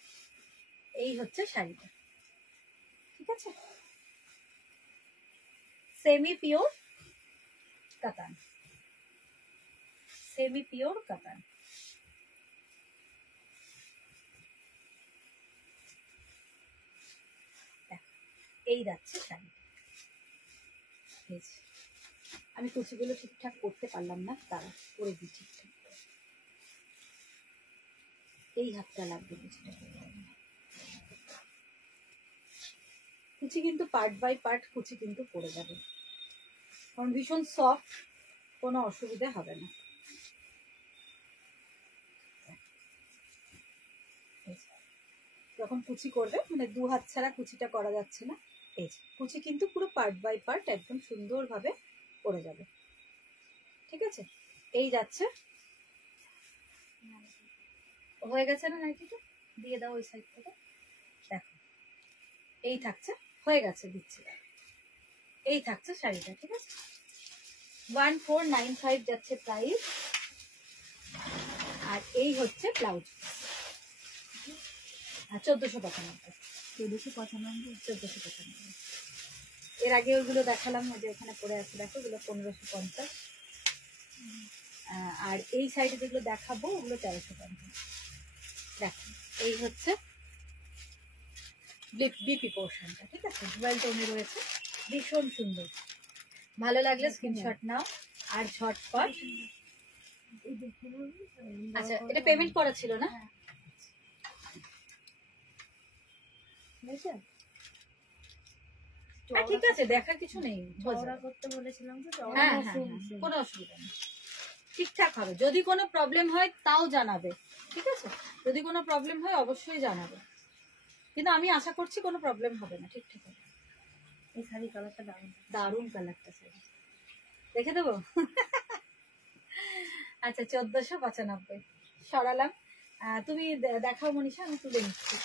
এই হচ্ছে শাড়িটা, ঠিক আছে। সেমি পিওর কাতান, সেমি পিওর কাতান। এই যাচ্ছে শাড়ি। আমি কুচিগুলো ঠিকঠাক করতে পারলাম না, তারা করে দিই ঠিকঠাক। এই হাতটা লাগবে কুচিটা, কুচি কিন্তু পার্ট বাই পার্ট কুচি কিন্তু পড়ে যাবে, কারণ ভীষণ সফট, কোনো অসুবিধা হবে না। যখন কুচি করবে, মানে দু হাত ছাড়া কুচিটা করা যাচ্ছে না, এই কুচি কিন্তু পুরো পার্ট বাই পার্ট একদম সুন্দরভাবে পড়ে যাবে, ঠিক আছে। এই যাচ্ছে, হয়ে গেছে না নাইটিটা, দিয়ে দাও ওই সাইড থেকে। দেখো এই থাকছে, হয়ে গেছে, দিচ্ছি। এই থাকছে শাড়িটা, ঠিক আছে। 1495 যাচ্ছে প্রাইস। আর এই হচ্ছে ব্লাউজ, 1495, 1495। এর আগে ওগুলো দেখালাম, ওই যে ওখানে পড়ে আছে দেখো, ওগুলো 1550। আর এই সাইডে যেগুলো দেখাবো ওগুলো 1350। দেখো এই হচ্ছে বিপি পোর্শনটা, ঠিক আছে, ডুয়াল টোনে রয়েছে, ভীষণ সুন্দর। ভালো লাগলে স্ক্রিনশট নাও আর ঝটপট। আচ্ছা, এটা পেমেন্ট করা ছিল না? একটু ঠিক আছে, দেখার কিছু নেই, চওড়া করতে বলেছিলাম তো, চওড়া হ্যাঁ হ্যাঁ হ্যাঁ, কোনো অসুবিধা নেই, ঠিকঠাক হবে। যদি কোনো প্রবলেম হয় তাও জানাবে, ঠিক আছে? যদি কোনো প্রবলেম হয় অবশ্যই জানাবে, কিন্তু আমি আশা করছি কোনো প্রবলেম হবে না, ঠিকঠাক হবে। এই শাড়ি কালারটা দারুণ। দারুণ কালারটা শাড়ি, দেখে দেবো। আচ্ছা 1495 সরালাম। তুমি দেখাও মনীষা, আমি তুলে নিচ্ছি।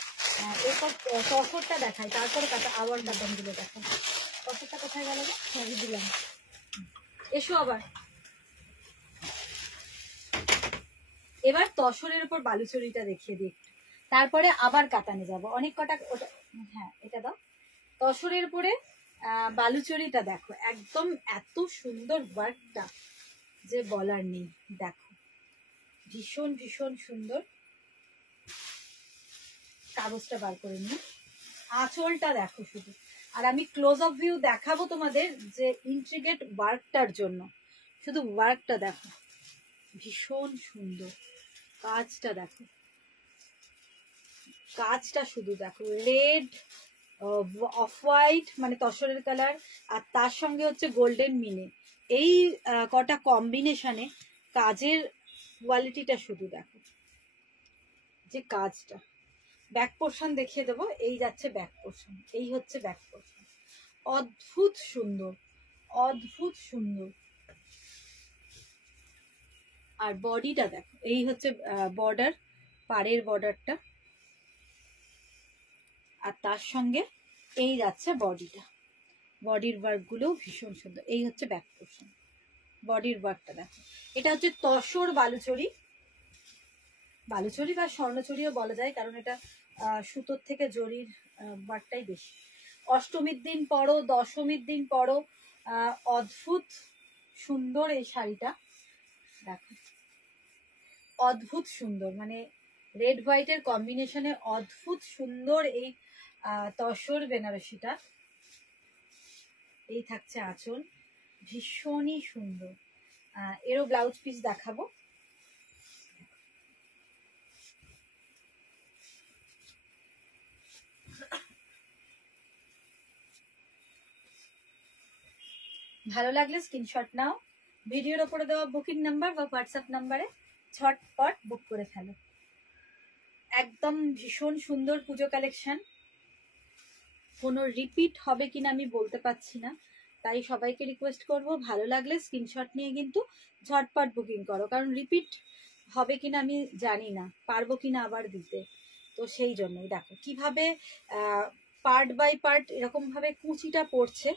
এরপর তসরটা দেখাই, তারপরে আবার কাতানগুলো দেখাই। তসরটা কোথায় গেল? শাড়ি দিলাম। এসো আবার। এবার তসরের উপর বালুচরিটা দেখিয়ে দিই, তারপরে আবার কাতানে যাব। অনেক কটা ওটা, হ্যাঁ এটা দাও। তসরের উপরে বালুচরিটা দেখো, একদম এত সুন্দর ওয়ার্কটা যে বলার নেই। দেখো ভীষণ ভীষণ সুন্দর। কাগজটা বার করে নিই। আঁচলটা দেখো শুধু, আর আমি ক্লোজ আপ ভিউ দেখাবো তোমাদের যে ইন্ট্রিগেট ওয়ার্কটার জন্য। শুধু ওয়ার্কটা দেখো, ভীষণ সুন্দর। কাজটা দেখো, কাজটা শুধু দেখো, রেড অফ হোয়াইট মানে তসরের কালার, আর তার সঙ্গে হচ্ছে গোল্ডেন মিনে, এই কটা কম্বিনেশনে কাজের কোয়ালিটিটা শুধু দেখো, যে কাজটা। ব্যাক পোর্শন দেখিয়ে দেবো, এই যাচ্ছে ব্যাক পোর্শন, এই হচ্ছে ব্যাক পোর্শন। অদ্ভুত সুন্দর, অদ্ভুত সুন্দর। আর বডিটা দেখো, এই হচ্ছে বর্ডার, পাড়ের বর্ডারটা, আর তার সঙ্গে এই যাচ্ছে বডিটা। বডির ওয়ার্ক গুলো ভীষণ সুন্দর। এই হচ্ছে ব্যাক পোর্শন, বডির ওয়ার্কটা দেখো। এটা হচ্ছে তসর বালুচরি, বালুচরি বা স্বর্ণচরিও বলা যায়, কারণ এটা সুতোর থেকে জরির ওয়ার্কটাই বেশি। অষ্টমীর দিন পরো, দশমীর দিন পরো, অদ্ভুত সুন্দর এই শাড়িটা দেখো, অদ্ভুত সুন্দর। মানে রেড হোয়াইটের কম্বিনেশনে অদ্ভুত সুন্দর এই তসর বেনারসিটা। এই থাকছে আঁচল, ভীষণই সুন্দর। এরও ব্লাউজ পিস দেখাবো। ভালো লাগলে স্ক্রিনশট নাও, ভিডিওর ওপরে দেওয়া বুকিং নাম্বার বা হোয়াটসঅ্যাপ নাম্বারে ঝটপট বুক করে ফেলো। একদম ভীষণ সুন্দর পুজো কালেকশন, কোনো রিপিট হবে কিনা আমি বলতে পারছি না, তাই সবাইকে রিকোয়েস্ট করব ভালো লাগলে স্ক্রিনশট নিয়ে কিন্তু ঝটপট বুকিং করো, কারণ রিপিট হবে কিনা আমি জানি না, পারবো কিনা আবার দিতে। তো সেই জন্যই দেখো কিভাবে পার্ট বাই পার্ট এরকম ভাবে কুচিটা পড়ছে,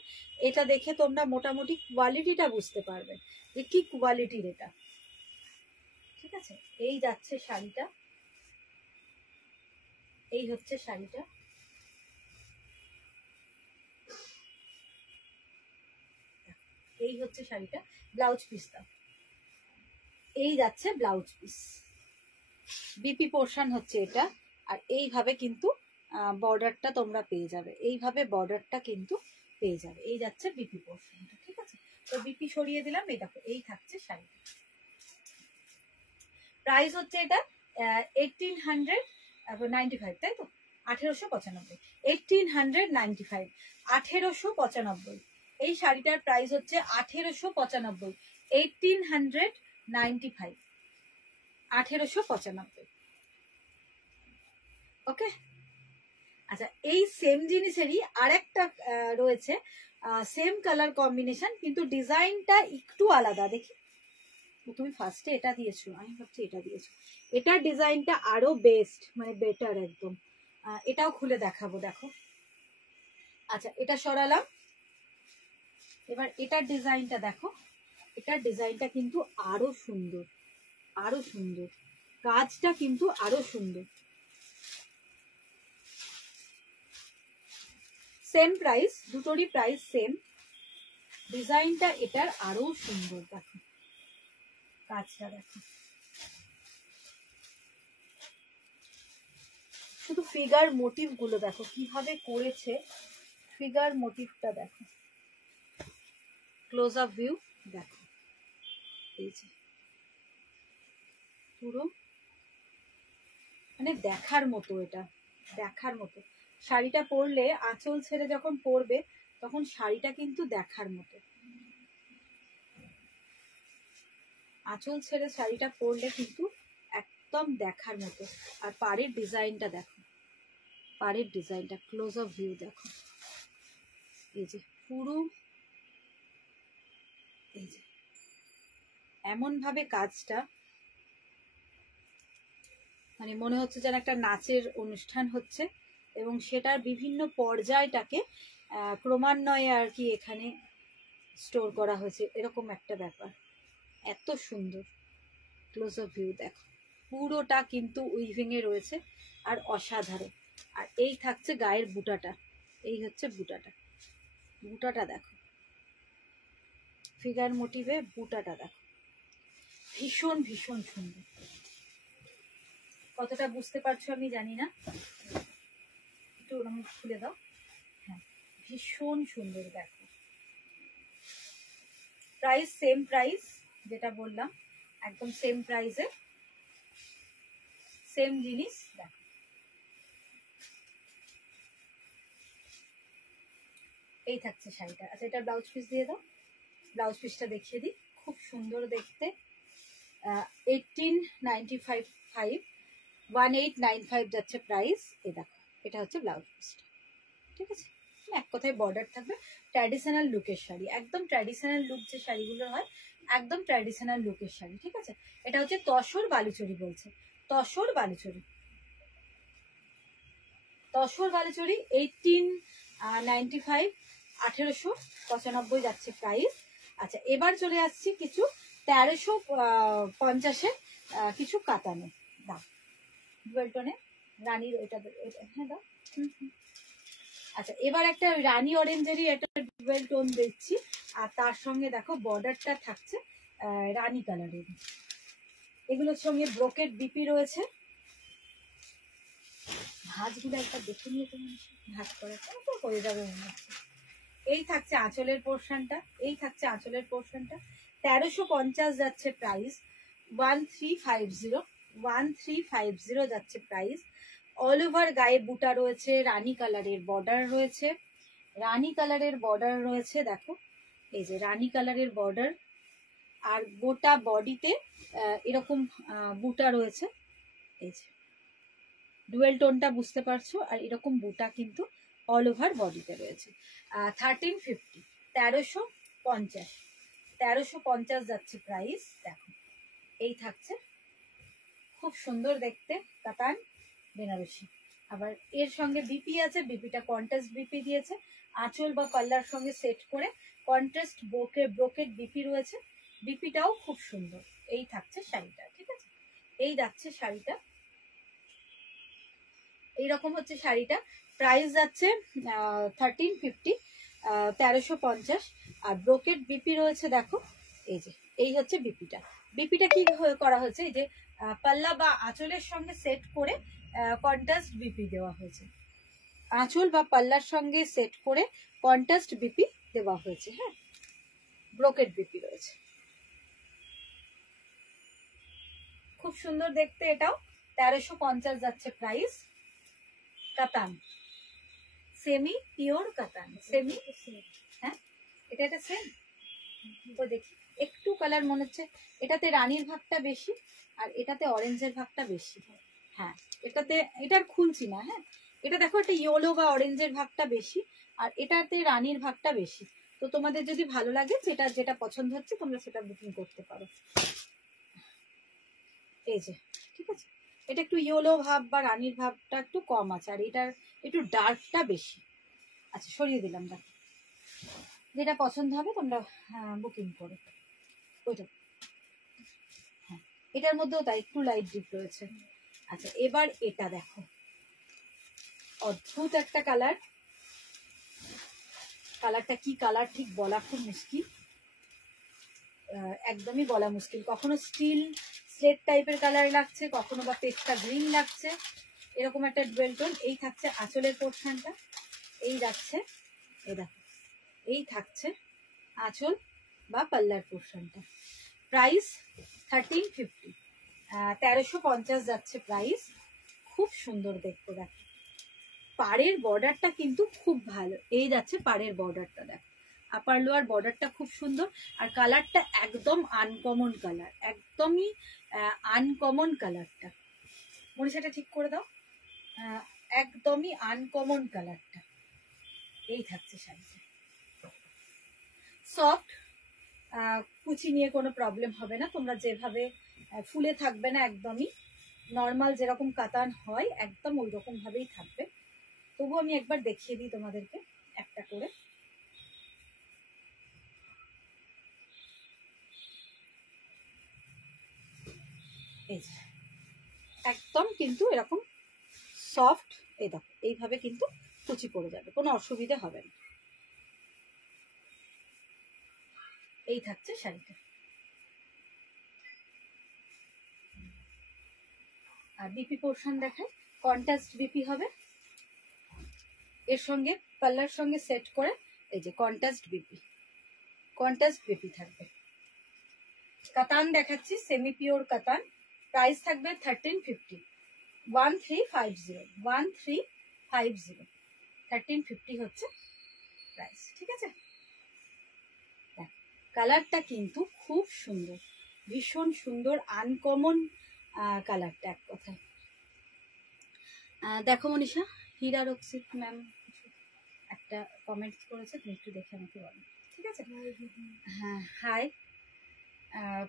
এটা দেখে তোমরা মোটামুটি কোয়ালিটিটা বুঝতে পারবে যে কি কোয়ালিটির এটা। ঠিক আছে, এই যাচ্ছে শাড়িটা, এই হচ্ছে শাড়িটা। এই হচ্ছে শাড়িটা, ব্লাউজ পিসটা এই যাচ্ছে ব্লাউজ পিস, বিপি পোর্শন হচ্ছে এটা। আর এইভাবে কিন্তু বর্ডারটা তোমরা পেয়ে যাবে, এইভাবে বর্ডারটা কিন্তু পেয়ে যাবে। এই যাচ্ছে বিপি পোর্শনটা, ঠিক আছে? তো বিপি সরিয়ে দিলাম, এই দেখো এই থাকছে শাড়িটা। প্রাইস হচ্ছে এটা 1895, তাই তো? 1895, 1895, 1895। এই শাড়িটার প্রাইস হচ্ছে 1895, 1895, 1895। ওকে, আচ্ছা এই সেম জিনিসেরই আরেকটা রয়েছে, সেম কালার কম্বিনেশন, কিন্তু ডিজাইনটা একটু আলাদা। দেখি, তুমি ফার্স্টে এটা দিয়েছো, আমি ভাবছি এটা দিয়েছো। এটার ডিজাইনটা আরো বেস্ট, মানে বেটার একদম। এটাও খুলে দেখাবো, দেখো। আচ্ছা এটা সরালাম, এবার এটার ডিজাইনটা দেখো। এটার ডিজাইনটা কিন্তু আরো সুন্দর, আরো সুন্দর, কাজটা কিন্তু আরো সুন্দর। সেম প্রাইস, দুটোরই প্রাইস সেম, ডিজাইনটা এটার আরো সুন্দর। দেখো কাজটা দেখো, শুধু ফিগার মোটিভ গুলো দেখো কিভাবে করেছে, ফিগার মোটিভটা দেখো। ক্লোজ আপ ভিউ দেখো, এই যে পুরো মানে দেখার মতো, এটা দেখার মতো। শাড়িটা পরলে, আঁচল ছেড়ে যখন পরবে তখন শাড়িটা কিন্তু দেখার মতো। আঁচল ছেড়ে শাড়িটা পরলে কিন্তু একদম দেখার মতো। আর পাড়ের ডিজাইনটা দেখো, পাড়ের ডিজাইনটা ক্লোজ আপ ভিউ দেখো, এই যে পুরো এই যে এমন ভাবে কাজটা, মানে মনে হচ্ছে যেন একটা নাচের অনুষ্ঠান হচ্ছে, এবং সেটার বিভিন্ন পর্যায়টাকে ক্রমান্বয়ে আর কি এখানে স্টোর করা হয়েছে, এরকম একটা ব্যাপার। এত সুন্দর ক্লোজ আপ ভিউ দেখো, পুরোটা কিন্তু উইভিং এ রয়েছে আর অসাধারণ। আর এই থাকছে গায়ের বুটাটা, এই হচ্ছে বুটাটা, বুটাটা দেখো, ফিগার মোটিভে বুটাটা দেখো, ভীষণ ভীষণ সুন্দর। কতটা বুঝতে পারছো আমি জানি না, একটু আমি খুলে দাও। হ্যাঁ, ভীষণ সুন্দর দেখো। প্রাইস সেম প্রাইস, যেটা বললাম একদম সেম প্রাইসে সেম জিনিস দেখো। এই থাকছে শাড়িটা। আচ্ছা, এটা ব্লাউজ পিস দিয়ে দাও, ব্লাউজ পিসটা দেখিয়ে দিই, খুব সুন্দর দেখতে। 1895 যাচ্ছে প্রাইস। এই দেখো, এটা হচ্ছে ব্লাউজ পিসটা, ঠিক আছে। এক কথায় বর্ডার থাকবে, ট্র্যাডিশনাল লুকের শাড়ি, একদম ট্র্যাডিশনাল লুক যে শাড়িগুলো হয়, একদম ট্র্যাডিশনাল লুকের শাড়ি, ঠিক আছে। এটা হচ্ছে তসর বালুচরি, বলছে তসর বালুচরি, তসর বালুচরি 1895, 1895 যাচ্ছে প্রাইস। আচ্ছা, এবার চলে আসছি কিছু 1350-এ কিছু কাতানে দাম, ডুয়েলটনে রানীর, ওইটা হ্যাঁ দাও। আচ্ছা, এবার একটা রানী অরেঞ্জেরই একটা ডুয়েল টোন দেখছি, আর তার সঙ্গে দেখো বর্ডারটা থাকছে রানী কালারের। এগুলোর সঙ্গে ব্রোকেট বিপি রয়েছে। ভাঁজগুলো একবার দেখে নিয়ে তুমি ভাঁজ করে হয়ে যাবে মনে হচ্ছে। এই থাকছে আঁচলের পোর্শনটা, এই থাকছে আঁচলের পোর্শনটা, 1350 যাচ্ছে প্রাইস, 1350 যাচ্ছে প্রাইস। অল ওভার গায়ে বুটা রয়েছে, রানী কালারের বর্ডার রয়েছে, রানী কালারের বর্ডার রয়েছে দেখো, এই যে রানী কালারের বর্ডার, আর গোটা বডিতে এরকম বুটা রয়েছে, এই যে ডুয়েল টোনটা বুঝতে পারছো, আর এরকম বুটা কিন্তু অল ওভার বডিতে রয়েছে। 1350, 1350 যাচ্ছে প্রাইস দেখো। এই থাকছে খুব সুন্দর দেখতে কাতান বেনারসি। আবার এর সঙ্গে বিপি আছে, বিপিটা কন্ট্রাস্ট বিপি দিয়েছে, আঁচল বা পাল্লার সঙ্গে সেট করে কন্ট্রাস্ট ব্রোকেট বিপি রয়েছে, বিপিটাও খুব সুন্দর। এই থাকছে শাড়িটা, ঠিক আছে। এই যাচ্ছে শাড়িটা, এইরকম হচ্ছে শাড়িটা। প্রাইস যাচ্ছে 1350, 1350। আর ব্রোকেট বিপি রয়েছে দেখো, এই যে এই হচ্ছে বিপিটা। বিপিটা কি করা হয়েছে, এই যে পাল্লা বা আঁচলের সঙ্গে সেট করে কন্ট্রাস্ট বিপি দেওয়া হয়েছে, আঁচল বা পাল্লার সঙ্গে সেট করে কন্ট্রাস্ট বিপি দেওয়া হয়েছে। হ্যাঁ, ব্রোকেট বিপি রয়েছে, খুব সুন্দর দেখতে। এটাও 1350 যাচ্ছে প্রাইস। কাতান, সেমি পিওর কাতান, সেমি, হ্যাঁ এটা একটা সেম। তো দেখি একটু কালার মনে হচ্ছে এটাতে রানীর ভাগটা বেশি, আর এটাতে অরেঞ্জের ভাগটা বেশি। হ্যাঁ, এটাতে, এটার খুলছি না, হ্যাঁ এটা দেখো, একটা ইয়েলো বা অরেঞ্জের ভাগটা বেশি, আর এটাতে রানীর ভাগটা বেশি। তো তোমাদের যদি ভালো লাগে, যেটা যেটা পছন্দ হচ্ছে তোমরা সেটা বুকিং করতে পারো। এই যে, ঠিক আছে, এটা একটু ইয়েলো ভাব বা রানীর ভাবটা একটু কম আছে, আর এটার একটু ডার্কটা বেশি। আচ্ছা, সরিয়ে দিলাম, দেখো যেটা পছন্দ হবে তোমরা বুকিং করো ওইটা। হ্যাঁ, এটার মধ্যেও তাই একটু লাইট ডিপ রয়েছে। আচ্ছা, এবার এটা দেখো, অদ্ভুত একটা কালার। কালারটা কি কালার ঠিক বলা খুব মুশকিল, একদমই বলা মুশকিল। কখনো স্টিল স্লেট টাইপের কালার লাগছে, কখনো বা পেস্টা গ্রিন লাগছে, এরকম একটা ডুয়েল টোন। এই থাকছে আঁচলের পোর্শনটা, এই যাচ্ছে, এই দেখো এই থাকছে আঁচল বা পাল্লার পোর্শনটা। প্রাইস 1350, 1350 যাচ্ছে প্রাইস। খুব সুন্দর দেখতে দেখো, পাড়ের বর্ডারটা কিন্তু খুব ভালো। এই যাচ্ছে পাড়ের বর্ডারটা, দেখ আপার লোয়ার বর্ডারটা খুব সুন্দর। আর কালারটা একদম আনকমন কালার, একদমই আনকমন কালারটা। মনীষাটা ঠিক করে দাও। একদমই আনকমন কালারটা। এই থাকছে শাড়িটা, সফট, কুচি নিয়ে কোনো প্রবলেম হবে না। তোমরা যেভাবে ফুলে থাকবে না, একদমই নর্মাল যেরকম কাতান হয় একদম ওই রকম ভাবেই থাকবে। তবু আমি একবার দেখিয়ে দিই তোমাদেরকে একটা করে। এই যে একদম কিন্তু এরকম সফট, এই দেখো এইভাবে কিন্তু কুচি পড়ে যাবে, কোনো অসুবিধা হবে না। এই থাকছে শাড়িটা। আর বিপি পোর্শন দেখায়, কন্ট্রাস্ট বিপি হবে এর সঙ্গে, পাল্লার সঙ্গে সেট করে। এই যে কন্ট্রাস্ট বিপি থাকবে। কাতান দেখাচ্ছি, সেমি পিওর কাতান। প্রাইস থাকবে 1350, 1350, 1350 হচ্ছে প্রাইস। ঠিক আছে, কালারটা কিন্তু খুব সুন্দর, ভীষণ সুন্দর, আনকমন কালারটা এক কথায়। দেখো মনীষা, হীরা রক্ষিত ম্যাম একটা কমেন্ট করেছে, তুমি একটু দেখে আমাকে বলো। ঠিক আছে, হ্যাঁ হাই।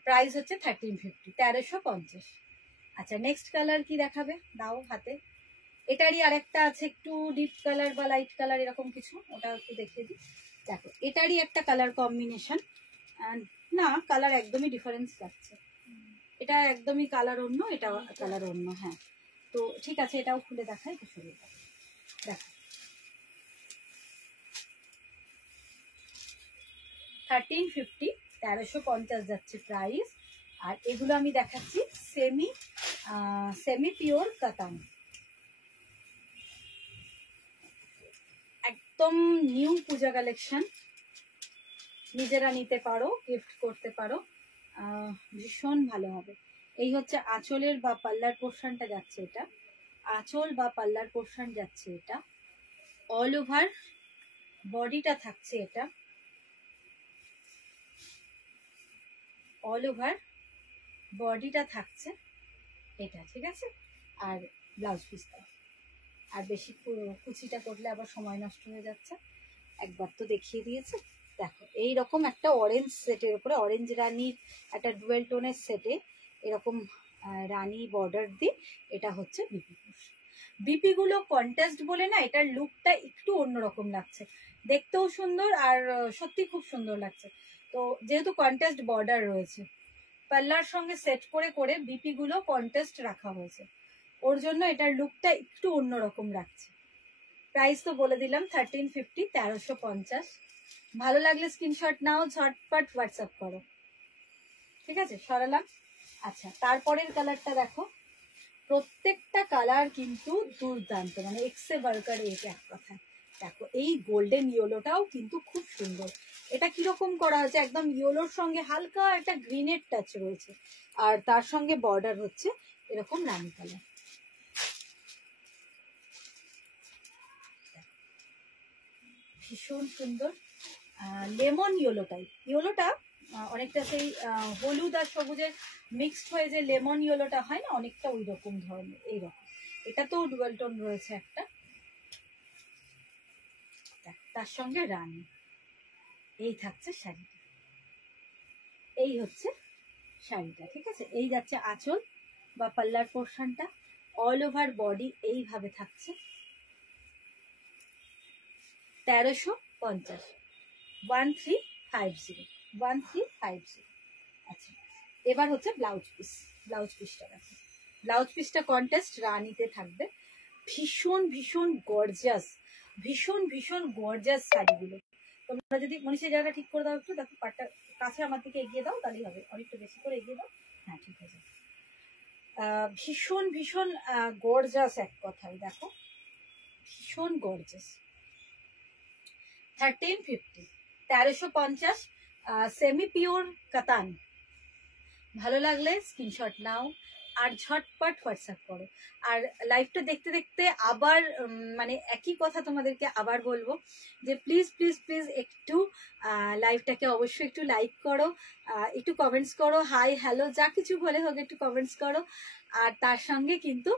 প্রাইস হচ্ছে 1350, 1350। আচ্ছা, নেক্সট কালার কি দেখাবে দাও হাতে। এটারই আরেকটা আছে একটু ডিপ কালার বা লাইট কালার এরকম কিছু, ওটা একটু দেখিয়ে দিই। দেখো এটারই একটা কালার কম্বিনেশন, না কালার একদমই ডিফারেন্স লাগছে। এটা একদমই কালার অন্য, এটা কালার অন্য। হ্যাঁ, তো ঠিক আছে, এটাও খুলে দেখাই তো সুবিধা। দেখো 1350, 1350 যাচ্ছে প্রাইস। আর এগুলো আমি দেখাচ্ছি সেমি পিওর কাতান, একদম নিউ পূজা কালেকশন। নিজেরা নিতে পারো, গিফট করতে পারো, ভীষণ ভালো হবে। এই হচ্ছে আঁচলের বা পাল্লার পোর্শনটা যাচ্ছে, এটা আঁচল বা পাল্লার পোর্শন যাচ্ছে। এটা অল ওভার বডিটা থাকছে, এটা অল ওভার বডিটা থাকছে এটা। ঠিক আছে, আর ব্লাউজ পিস দাও। আর বেশি কুচিটা করলে আবার সময় নষ্ট হয়ে যাচ্ছে, একবার তো দেখিয়ে দিয়েছে। দেখো এইরকম একটা অরেঞ্জ সেটের উপরে, অরেঞ্জ রানির একটা ডুয়েল টোনের সেটে এরকম রানি বর্ডার দিয়ে, এটা হচ্ছে বিপি পোর্শন। বিপি গুলো কন্ট্রাস্ট বলে না, এটার লুকটা একটু অন্যরকম লাগছে, দেখতেও সুন্দর আর সত্যি খুব সুন্দর লাগছে। তো যেহেতু কন্ট্রাস্ট বর্ডার রয়েছে, পাল্লার সঙ্গে সেট করে করে বিপি গুলো কন্ট্রাস্ট রাখা হয়েছে, ওর জন্য এটার লুকটা একটু অন্যরকম লাগছে। প্রাইস তো বলে দিলাম 1350, 1350। ভালো লাগলে স্ক্রিনশট নাও, ঝটপট হোয়াটসঅ্যাপ করো। ঠিক আছে, সরালাম। আচ্ছা, তারপরের কালারটা দেখো, প্রত্যেকটা কালার কিন্তু দুর্দান্ত, মানে এক্সে বার্কার এক কথা। দেখো এই গোল্ডেন ইয়েলোটাও কিন্তু খুব সুন্দর। এটা কিরকম করা হয়েছে, একদম ইয়েলোর সঙ্গে হালকা একটা গ্রিনের টাচ রয়েছে, আর তার সঙ্গে বর্ডার হচ্ছে এরকম রানী কালার। ভীষণ সুন্দর, লেমন ইয়েলোটা অনেকটা সেই হলুদ আর সবুজের মিক্সড হয়ে যে লেমন ইয়েলোটা হয় না, অনেকটা ওই রকম ধরনের। এইরকম এটা তো ডুয়াল টোন রয়েছে একটা, তার সঙ্গে রানী। এই থাকছে শাড়িটা, এই হচ্ছে শাড়িটা। ঠিক আছে, এই যাচ্ছে আঁচল বা পাল্লার পোর্শনটা, অল ওভার বডি এইভাবে থাকছে। 1350, 1350। আচ্ছা, এবার হচ্ছে ব্লাউজ পিসটা দেখো। ব্লাউজ পিসটা কন্ট্রাস্ট রানীতে থাকবে, ভীষণ গর্জিয়াস শাড়িগুলো। তোমরা যদি মনীষা জায়গা ঠিক করে দাও একটু, দেখো পাটটা কাছে আমার দিকে এগিয়ে দাও, তাহলেই হবে, অনেকটা বেশি করে এগিয়ে দাও। হ্যাঁ ঠিক আছে, ভীষণ গর্জিয়াস এক কথায়। দেখো ভীষণ গর্জিয়াস। 1350, 1350, সেমি পিওর কাতান। ভালো লাগলে স্ক্রিনশট নাও। আর ঝটপট হোয়াটসঅ্যাপ করো। আর লাইভটা দেখতে দেখতে আবার মানে একই কথা তোমাদেরকে আবার বলবো যে প্লিজ প্লিজ প্লিজ একটু লাইভটাকে অবশ্যই একটু লাইক করো, একটু কমেন্টস করো, হাই হ্যালো যা কিছু বলে হোক একটু কমেন্টস করো। আর তার সঙ্গে কিন্তু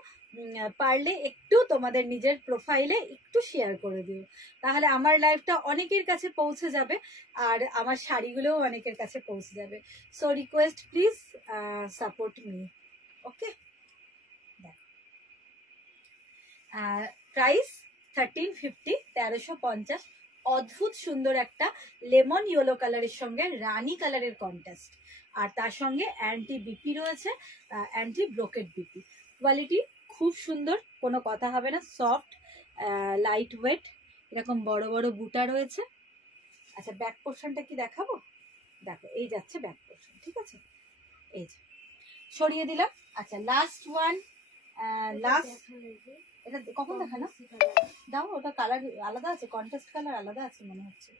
পারলে একটু তোমাদের নিজের প্রোফাইলে একটু শেয়ার করে দিও, তাহলে আমার লাইভটা অনেকের কাছে পৌঁছে যাবে আর আমার শাড়িগুলোও অনেকের কাছে পৌঁছে যাবে। So request please support me. Okay, price 1350, 1350। অদ্ভুত সুন্দর একটা লেমন ইয়েলো কালারের সঙ্গে রানী কালারের কন্ট্রাস্ট, আর তার সঙ্গে অ্যান্টি বিপি রয়েছে, অ্যান্টি ব্রোকেট বিপি। কোয়ালিটি খুব সুন্দর, কোনো কথা হবে না, সফট লাইট ওয়েট, এরকম বড় বড় বুটা রয়েছে। আচ্ছা ব্যাক পোর্শনটা কি দেখাবো? দেখো এই যাচ্ছে ব্যাক পোর্শন, ঠিক আছে, এই যে সরিয়ে দিলাম। আচ্ছা লাস্ট ওয়ান, লাস্ট, এটা কখন দেখানো? দাও, ওটা কালার আলাদা আছে, কন্ট্রাস্ট কালার আলাদা আছে মনে হচ্ছে।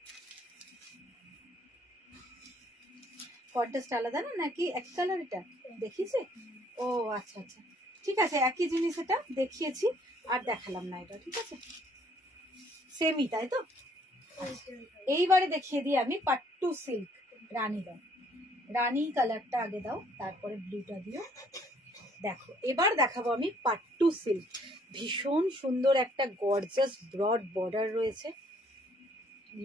কন্ট্রাস্ট আলাদা না, নাকি এক কালার এটা দেখিয়েছে? ও আচ্ছা আচ্ছা, ঠিক আছে, একই জিনিস এটা দেখিয়েছি আর দেখালাম না এটা, ঠিক আছে, সেমই তাই তো। এইবারে দেখিয়ে দিই আমি পাট্টু সিল্ক রানী। দাও রানী কালারটা আগে দাও, তারপরে ব্লুটা দিও। দেখো এবার দেখাবো আমি পাট্টু সিল্ক, ভীষণ সুন্দর একটা গর্জাস ব্রড বর্ডার রয়েছে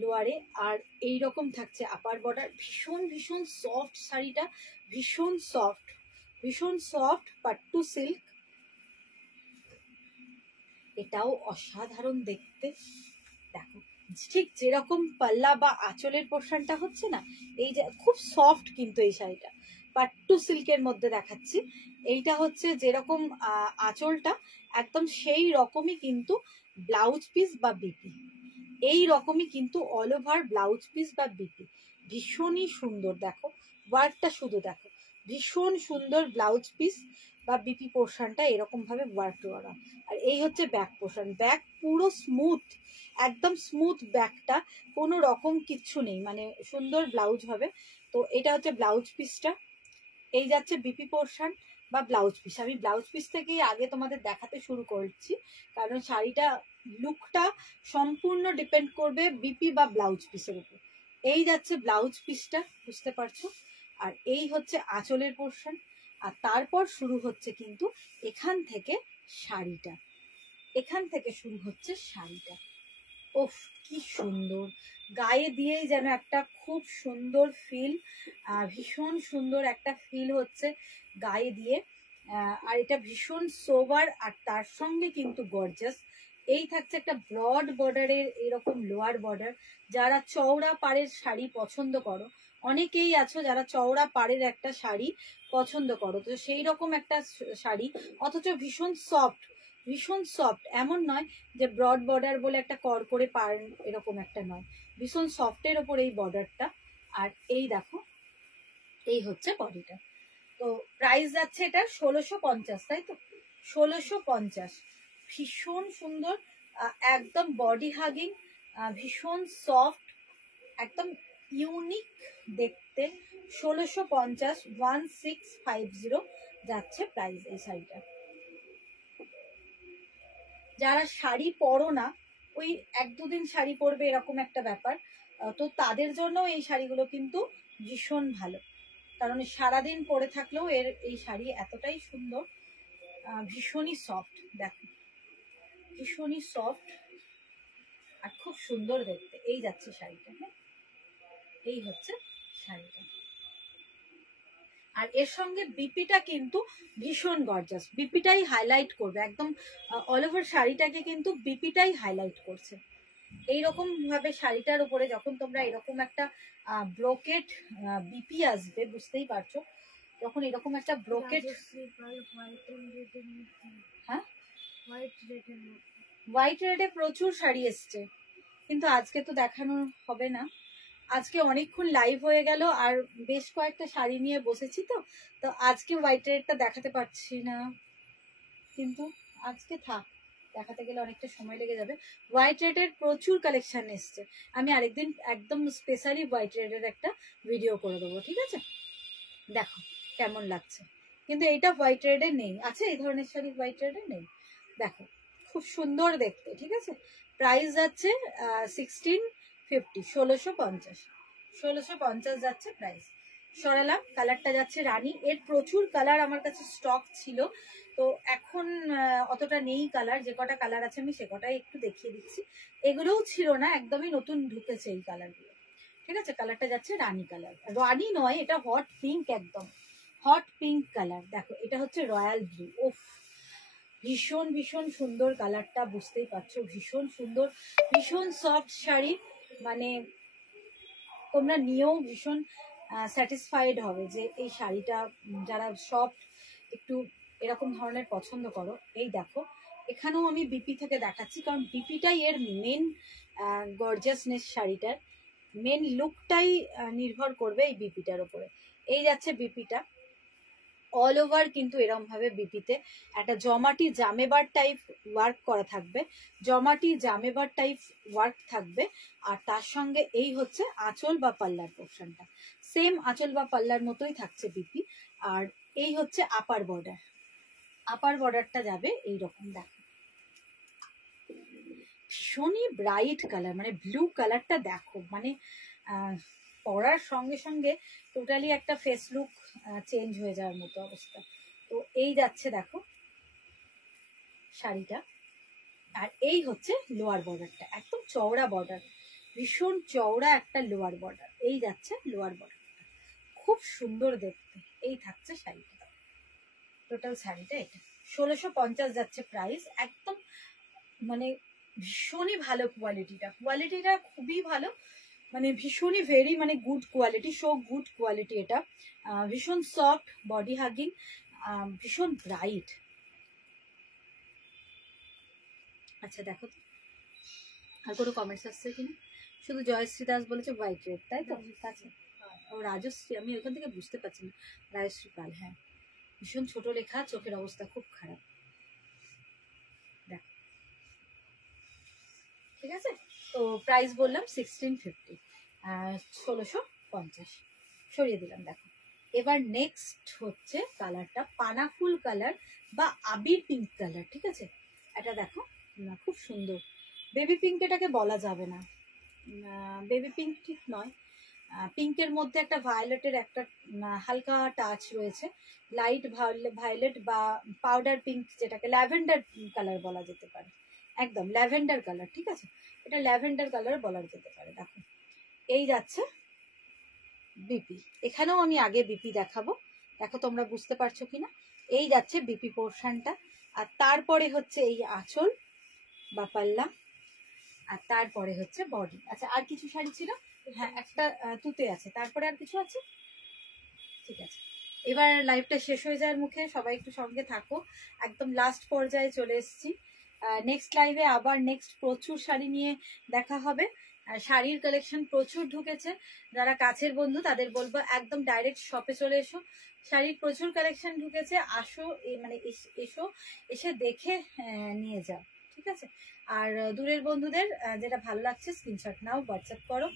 লোয়ারে, আর এই রকম থাকছে আপার বর্ডার। ভীষণ ভীষণ সফট শাড়িটা, ভীষণ সফট, ভীষণ সফট পাট্টু সিল্ক। এটাও অসাধারণ দেখতে। দেখো ঠিক যেরকম পাল্লা বা আঁচলের পোর্শনটা হচ্ছে না, এই যে খুব সফট, কিন্তু এই শাড়িটা পাট্টু সিল্কের মধ্যে দেখাচ্ছি। এইটা হচ্ছে যেরকম আঁচলটা একদম সেই রকমই কিন্তু ব্লাউজ পিস বা বিপি, এই রকমই কিন্তু অল ওভার ব্লাউজ পিস বা বিপি। ভীষণই সুন্দর, দেখো ওয়ার্কটা শুধু দেখো, ভীষণ সুন্দর ব্লাউজ পিস বা বিপি পোর্শনটা এরকম ভাবে ওয়ার্ক করা। আর এই হচ্ছে ব্যাক পোর্শন, ব্যাক পুরো স্মুথ, একদম স্মুথ ব্যাকটা, কোনো রকম কিচ্ছু নেই, মানে সুন্দর ব্লাউজ হবে। তো এটা হচ্ছে ব্লাউজ পিসটা, এই যাচ্ছে বিপি পোর্শন বা ব্লাউজ পিস। আমি ব্লাউজ পিস থেকেই আগে তোমাদের দেখাতে শুরু করছি, কারণ শাড়িটা লুকটা সম্পূর্ণ ডিপেন্ড করবে বিপি বা ব্লাউজ পিসের উপর। এই যাচ্ছে ব্লাউজ পিসটা, বুঝতে পারছো, আর এই হচ্ছে আঁচলের পোর্শন, আর তারপর শুরু হচ্ছে কিন্তু এখান থেকে শাড়িটা, এখান থেকে শুরু হচ্ছে শাড়িটা। ওফ কি সুন্দর, গায়ে দিয়েই যেন একটা খুব সুন্দর ফিল, ভীষণ সুন্দর একটা ফিল হচ্ছে গায়ে দিয়ে। আর এটা ভীষণ সোবার, আর তার সঙ্গে কিন্তু গর্জাস। এই থাকছে একটা ব্রড বর্ডারের এরকম লোয়ার বর্ডার। যারা চওড়া পাড়ের শাড়ি পছন্দ করো, অনেকেই আছো যারা চওড়া পাড়ের একটা শাড়ি পছন্দ করো, তো সেই রকম একটা শাড়ি, অথচ ভীষণ সফট, ভীষণ সফট। এমন নয় যে ব্রড বর্ডার বলে একটা কর করে পার, এরকম একটা নয়, ভীষণ সফটের ওপর এই বর্ডারটা। আর এই দেখো এই হচ্ছে বডিটা। তো প্রাইস যাচ্ছে এটা 1650, তাই তো, 1650। ভীষণ সুন্দর, একদম বডি হাগিং, ভীষণ সফট, একদম ইউনিক দেখতে। 1650, 1650 যাচ্ছে প্রাইস এই শাড়িটা। যারা শাড়ি পরো না, ওই এক দুদিন শাড়ি পরবে এরকম একটা ব্যাপার, তো তাদের জন্য এই শাড়িগুলো কিন্তু ভীষণ ভালো, কারণ সারাদিন পরে থাকলেও এই শাড়ি এতটাই সুন্দর, ভীষণই সফট। দেখো ভীষণই সফট আর খুব সুন্দর দেখতে। এই যাচ্ছে শাড়িটা, হ্যাঁ এই হচ্ছে শাড়িটা। আর এর সঙ্গে বিপিটা কিন্তু ভীষণ গর্জাস, বিপিটাই হাইলাইট করবে একদম, অল ওভার শাড়িটাকে কিন্তু বিপিটাই হাইলাইট করছে। এইরকম ভাবে শাড়িটার উপরে যখন তোমরা এরকম একটা ব্রোকেট বিপি আসবে, বুঝতেই পারছো, যখন এরকম একটা ব্রোকেট, হ্যাঁ হোয়াইট রেডে প্রচুর শাড়ি এসছে, কিন্তু আজকে তো দেখানো হবে না, আজকে অনেকক্ষণ লাইভ হয়ে গেল আর বেশ কয়েকটা শাড়ি নিয়ে বসেছি, তো আজকে হোয়াইট রেডটা দেখাতে পারছি না, কিন্তু আজকে থাক, দেখাতে গেলে অনেকটা সময় লেগে যাবে। হোয়াইট রেডের প্রচুর কালেকশন এসছে, আমি আরেকদিন একদম স্পেশালি হোয়াইট রেডের একটা ভিডিও করে দেবো, ঠিক আছে। দেখো কেমন লাগছে, কিন্তু এইটা হোয়াইট রেডে নেই, আছে এই ধরনের শাড়ি হোয়াইট রেডে নেই। দেখো খুব সুন্দর দেখতে, ঠিক আছে। প্রাইস যাচ্ছে 1650, 1650, 1650 যাচ্ছে প্রাইস। সরালাম, কালারটা যাচ্ছে রানী। এর প্রচুর কালার আমার কাছে স্টক ছিল, তো এখন অতটা নেই কালার। যে কটা কালার আছে আমি সে কটাই একটু দেখিয়ে দিচ্ছি। এগুলোও ছিল না, একদমই নতুন ঢুকেছে এই কালারগুলো, ঠিক আছে। কালারটা যাচ্ছে রানী কালার, রানী নয় এটা হট পিঙ্ক, একদম হট পিঙ্ক কালার। দেখো এটা হচ্ছে রয়্যাল ব্লু। ওফ, ভীষণ ভীষণ সুন্দর কালারটা, বুঝতেই পারছো ভীষণ সুন্দর, ভীষণ সফট শাড়ি। মানে তোমরা নিয়েও ভীষণ স্যাটিসফাইড হবে যে এই শাড়িটা যারা সফট একটু এরকম ধরনের পছন্দ করো। এই দেখো এখানেও আমি বিপি থেকে দেখাচ্ছি, কারণ বিপিটাই এর মেন গর্জিয়াসনেস, শাড়িটার মেন লুকটাই নির্ভর করবে এই বিপিটার উপরে। এই যাচ্ছে বিপিটা, অল ওভার কিন্তু এরকম ভাবে বিপিতে একটা জমাটি জামেবার টাইপ ওয়ার্ক করা থাকবে, জমাটি জামেবার টাইপ ওয়ার্ক থাকবে। আর তার সঙ্গে এই হচ্ছে আঁচল বা পাল্লার পোর্শনটা, সেম আঁচল বা পাল্লার মতোই থাকছে বিপি। আর এই হচ্ছে আপার বর্ডার, আপার বর্ডারটা যাবে এইরকম। দেখো ভীষণই ব্রাইট কালার, মানে ব্লু কালারটা দেখো, মানে পরার সঙ্গে সঙ্গে টোটালি একটা ফেস লুক চেঞ্জ হয়ে যাওয়ার মতো অবস্থা। তো এই যাচ্ছে দেখো শাড়িটা। আর এই হচ্ছে লোয়ার বর্ডারটা, একদম চওড়া বর্ডার, ভীষণ চওড়া একটা লোয়ার বর্ডার। এই যাচ্ছে লোয়ার বর্ডারটা, খুব সুন্দর দেখতে। এই থাকছে শাড়িটা, টোটাল শাড়িটা এটা 1650 যাচ্ছে প্রাইস। একদম মানে ভীষণই ভালো কোয়ালিটিটা, কোয়ালিটিটা খুবই ভালো, মানে ভীষণই ভেরি মানে good quality, so good quality এটা। ভীষণ সফট, বডি হাগিং, ভীষণ ব্রাইট। আচ্ছা দেখো তো আর কোনো কমেন্টস আসছে কিনা। শুধু জয়শ্রী দাস বলেছে হোয়াইট রেড, তাই তো? আচ্ছা, ও রাজশ্রী, আমি ওখান থেকে বুঝতে পারছি না। রাজশ্রী পাল, হ্যাঁ ভীষণ ছোট লেখা, চোখের অবস্থা খুব খারাপ। দেখ ঠিক আছে, তো প্রাইস বললাম 1650, 1650 সরিয়ে দিলাম। দেখো এবার নেক্সট হচ্ছে কালারটা পানাফুল কালার বা আবির পিঙ্ক কালার, ঠিক আছে। এটা দেখো খুব সুন্দর, বেবি পিঙ্ক এটাকে বলা যাবে না, বেবি পিঙ্ক ঠিক নয়। পিঙ্কের মধ্যে একটা ভায়োলেটের একটা হালকা টাচ রয়েছে, লাইট ভায়োলেট বা পাউডার পিঙ্ক, যেটাকে ল্যাভেন্ডার কালার বলা যেতে পারে, একদম ল্যাভেন্ডার কালার, ঠিক আছে। এটা ল্যাভেন্ডার কালার বলা যেতে পারে। দেখো এই যাচ্ছে বিপি, এখানেও আমি আগে বিপি দেখাবো, দেখো তোমরা বুঝতে পারছো কিনা। এই যাচ্ছে বিপি পোর্শনটা, আর তারপরে হচ্ছে এই আঁচল বা পাল্লা, আর তারপরে হচ্ছে বডি। আচ্ছা আর কিছু শাড়ি ছিল, হ্যাঁ একটা তুতে আছে, তারপরে আর কিছু আছে, ঠিক আছে। এবার লাইভটা শেষ হয়ে যাওয়ার মুখে, সবাই একটু সঙ্গে থাকো, একদম লাস্ট পর্যায়ে চলে এসেছি। নেক্সট লাইভে আবার নেক্সট প্রচুর শাড়ি নিয়ে দেখা হবে। শাড়ির কালেকশন প্রচুর ঢুকেছে, যারা কাছের বন্ধু তাদের বলবো একদম ডাইরেক্ট শপে চলে এসো, শাড়ির প্রচুর কালেকশন ঢুকেছে, আসো মানে এসো, এসে দেখে নিয়ে যাও, ঠিক আছে। আর দূরের বন্ধুদের যেটা ভালো লাগছে স্ক্রিনশট নাও, হোয়াটসঅ্যাপ করো।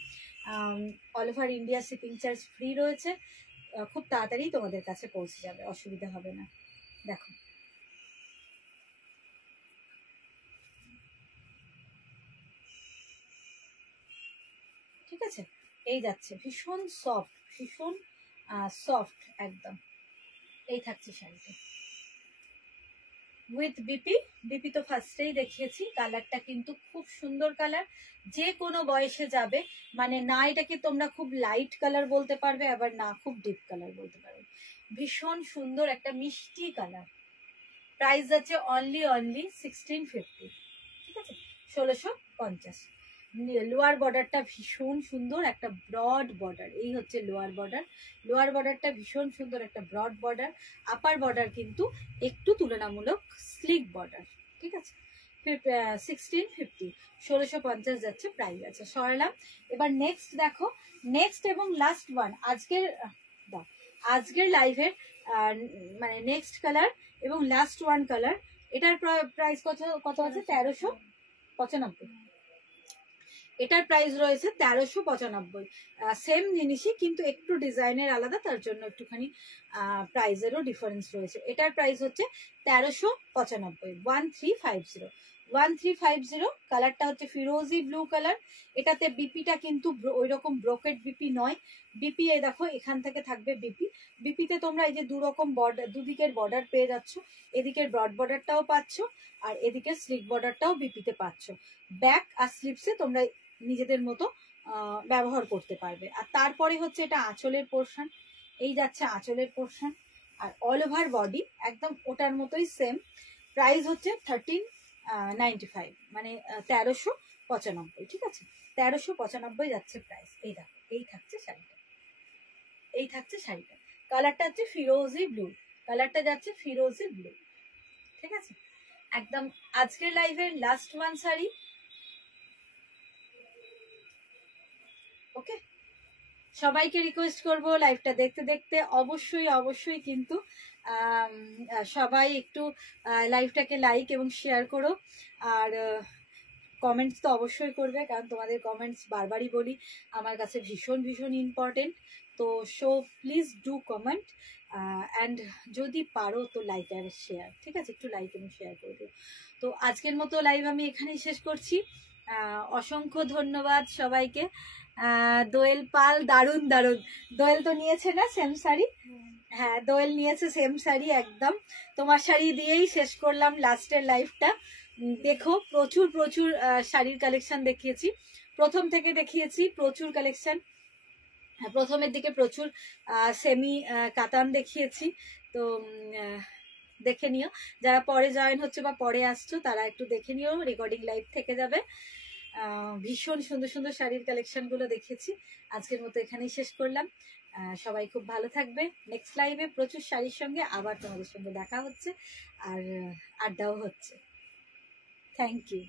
All over India shipping charge free রয়েছে, খুব তাড়াতাড়ি তোমাদের কাছে পৌঁছে যাবে, অসুবিধা হবে না। দেখো ঠিক আছে, এই যাচ্ছে ভীষণ সফট, ভীষণ সফট একদম। এই থাকছে শাড়িটা উইথ বিপি। বিপি তো ফার্স্টেই দেখিয়েছি, কালারটা কিন্তু খুব সুন্দর কালার, যে কোনো বয়সে যাবে। মানে না এটাকে তোমরা খুব লাইট কালার বলতে পারবে, আবার না খুব ডিপ কালার বলতে পারবে, ভীষণ সুন্দর একটা মিষ্টি কালার। প্রাইস আছে অনলি 1650, ঠিক আছে, 1650। লোয়ার বর্ডারটা ভীষণ সুন্দর, একটা ব্রড বর্ডার, এই হচ্ছে লোয়ার বর্ডার, লোয়ার বর্ডারটা ভীষণ সুন্দর একটা ব্রড বর্ডার। আপার বর্ডার কিন্তু একটু তুলনামূলক স্লিক বর্ডার, ঠিক আছে। 1650, 1650 যাচ্ছে প্রাইস আছে। সরালাম, এবার নেক্সট দেখো, নেক্সট এবং লাস্ট ওয়ান আজকের লাইভের মানে নেক্সট কালার এবং লাস্ট ওয়ান কালার। এটার প্রাইস কত আছে? 1395। এটার প্রাইস রয়েছে 1395। সেম জিনিসই কিন্তু একটু ডিজাইনের আলাদা, তার জন্য একটুখানি প্রাইসেরও ডিফারেন্স রয়েছে। এটার প্রাইস হচ্ছে 1395, 1350, 1350। কালারটা হচ্ছে ফিরোজি ব্লু কালার। এটাতে বিপিটা কিন্তু ওই রকম ব্রোকেট বিপি নয়। বিপি এই দেখো এখান থেকে থাকবে বিপি। বিপিতে তোমরা এই যে দুরকম বর্ডার, দুদিকের বর্ডার পেয়ে যাচ্ছ। এদিকের ব্রড বর্ডারটাও পাচ্ছ, আর এদিকে স্লিক বর্ডারটাও বিপিতে পাচ্ছ। ব্যাক আর স্লিপসে তোমরা নিজেদের মতো ব্যবহার করতে পারবে। আর তারপরে হচ্ছে এটা আঁচলের পোর্শন, এই যাচ্ছে আঁচলের পোর্শন। আর অল ওভার বডি একদম ওটার মতোই সেম। প্রাইস হচ্ছে 1395, মানে 1395। ঠিক আছে, 1395 যাচ্ছে প্রাইস। এই দেখো এই থাকছে শাড়িটা, এই থাকছে শাড়িটা। কালারটা হচ্ছে ফিরোজি ব্লু, কালারটা যাচ্ছে ফিরোজি ব্লু। ঠিক আছে, একদম আজকের লাইভের লাস্ট ওয়ান শাড়ি। ওকে, সবাইকে রিকোয়েস্ট করব লাইভটা দেখতে দেখতে অবশ্যই অবশ্যই কিন্তু সবাই একটু লাইভটাকে লাইক এবং শেয়ার করো। আর কমেন্টস তো অবশ্যই করবে, কারণ তোমাদের কমেন্টস বারবারই বলি আমার কাছে ভীষণ ভীষণ ইম্পর্টেন্ট। তো so please do comment and যদি পারো তো লাইক আর শেয়ার। ঠিক আছে, একটু লাইক এবং শেয়ার করে দিও। তো আজকের মতো লাইভ আমি এখানেই শেষ করছি। অসংখ্য ধন্যবাদ সবাইকে। দোয়েল পাল, দারুণ দারুণ। দোয়েল তো নিয়েছে না সেম শাড়ি? হ্যাঁ, দোয়েল নিয়েছে সেম শাড়ি। একদম তোমার শাড়ি দিয়েই শেষ করলাম লাস্টের লাইফটা। দেখো প্রচুর প্রচুর শাড়ির কালেকশন দেখিয়েছি, প্রথম থেকে দেখিয়েছি প্রচুর কালেকশন। প্রথমের দিকে প্রচুর সেমি কাতান দেখিয়েছি। তো দেখে নিও, যারা পরে জয়েন হচ্ছে বা পরে আসছো তারা একটু দেখে নিও, রেকর্ডিং লাইভ থেকে যাবে। ভীষণ সুন্দর সুন্দর শাড়ির কালেকশনগুলো দেখেছি। আজকের মতো এখানেই শেষ করলাম। সবাই খুব ভালো থাকবে। নেক্সট লাইভে প্রচুর শাড়ির সঙ্গে আবার তোমাদের সঙ্গে দেখা হচ্ছে, আর আড্ডাও হচ্ছে। Thank you.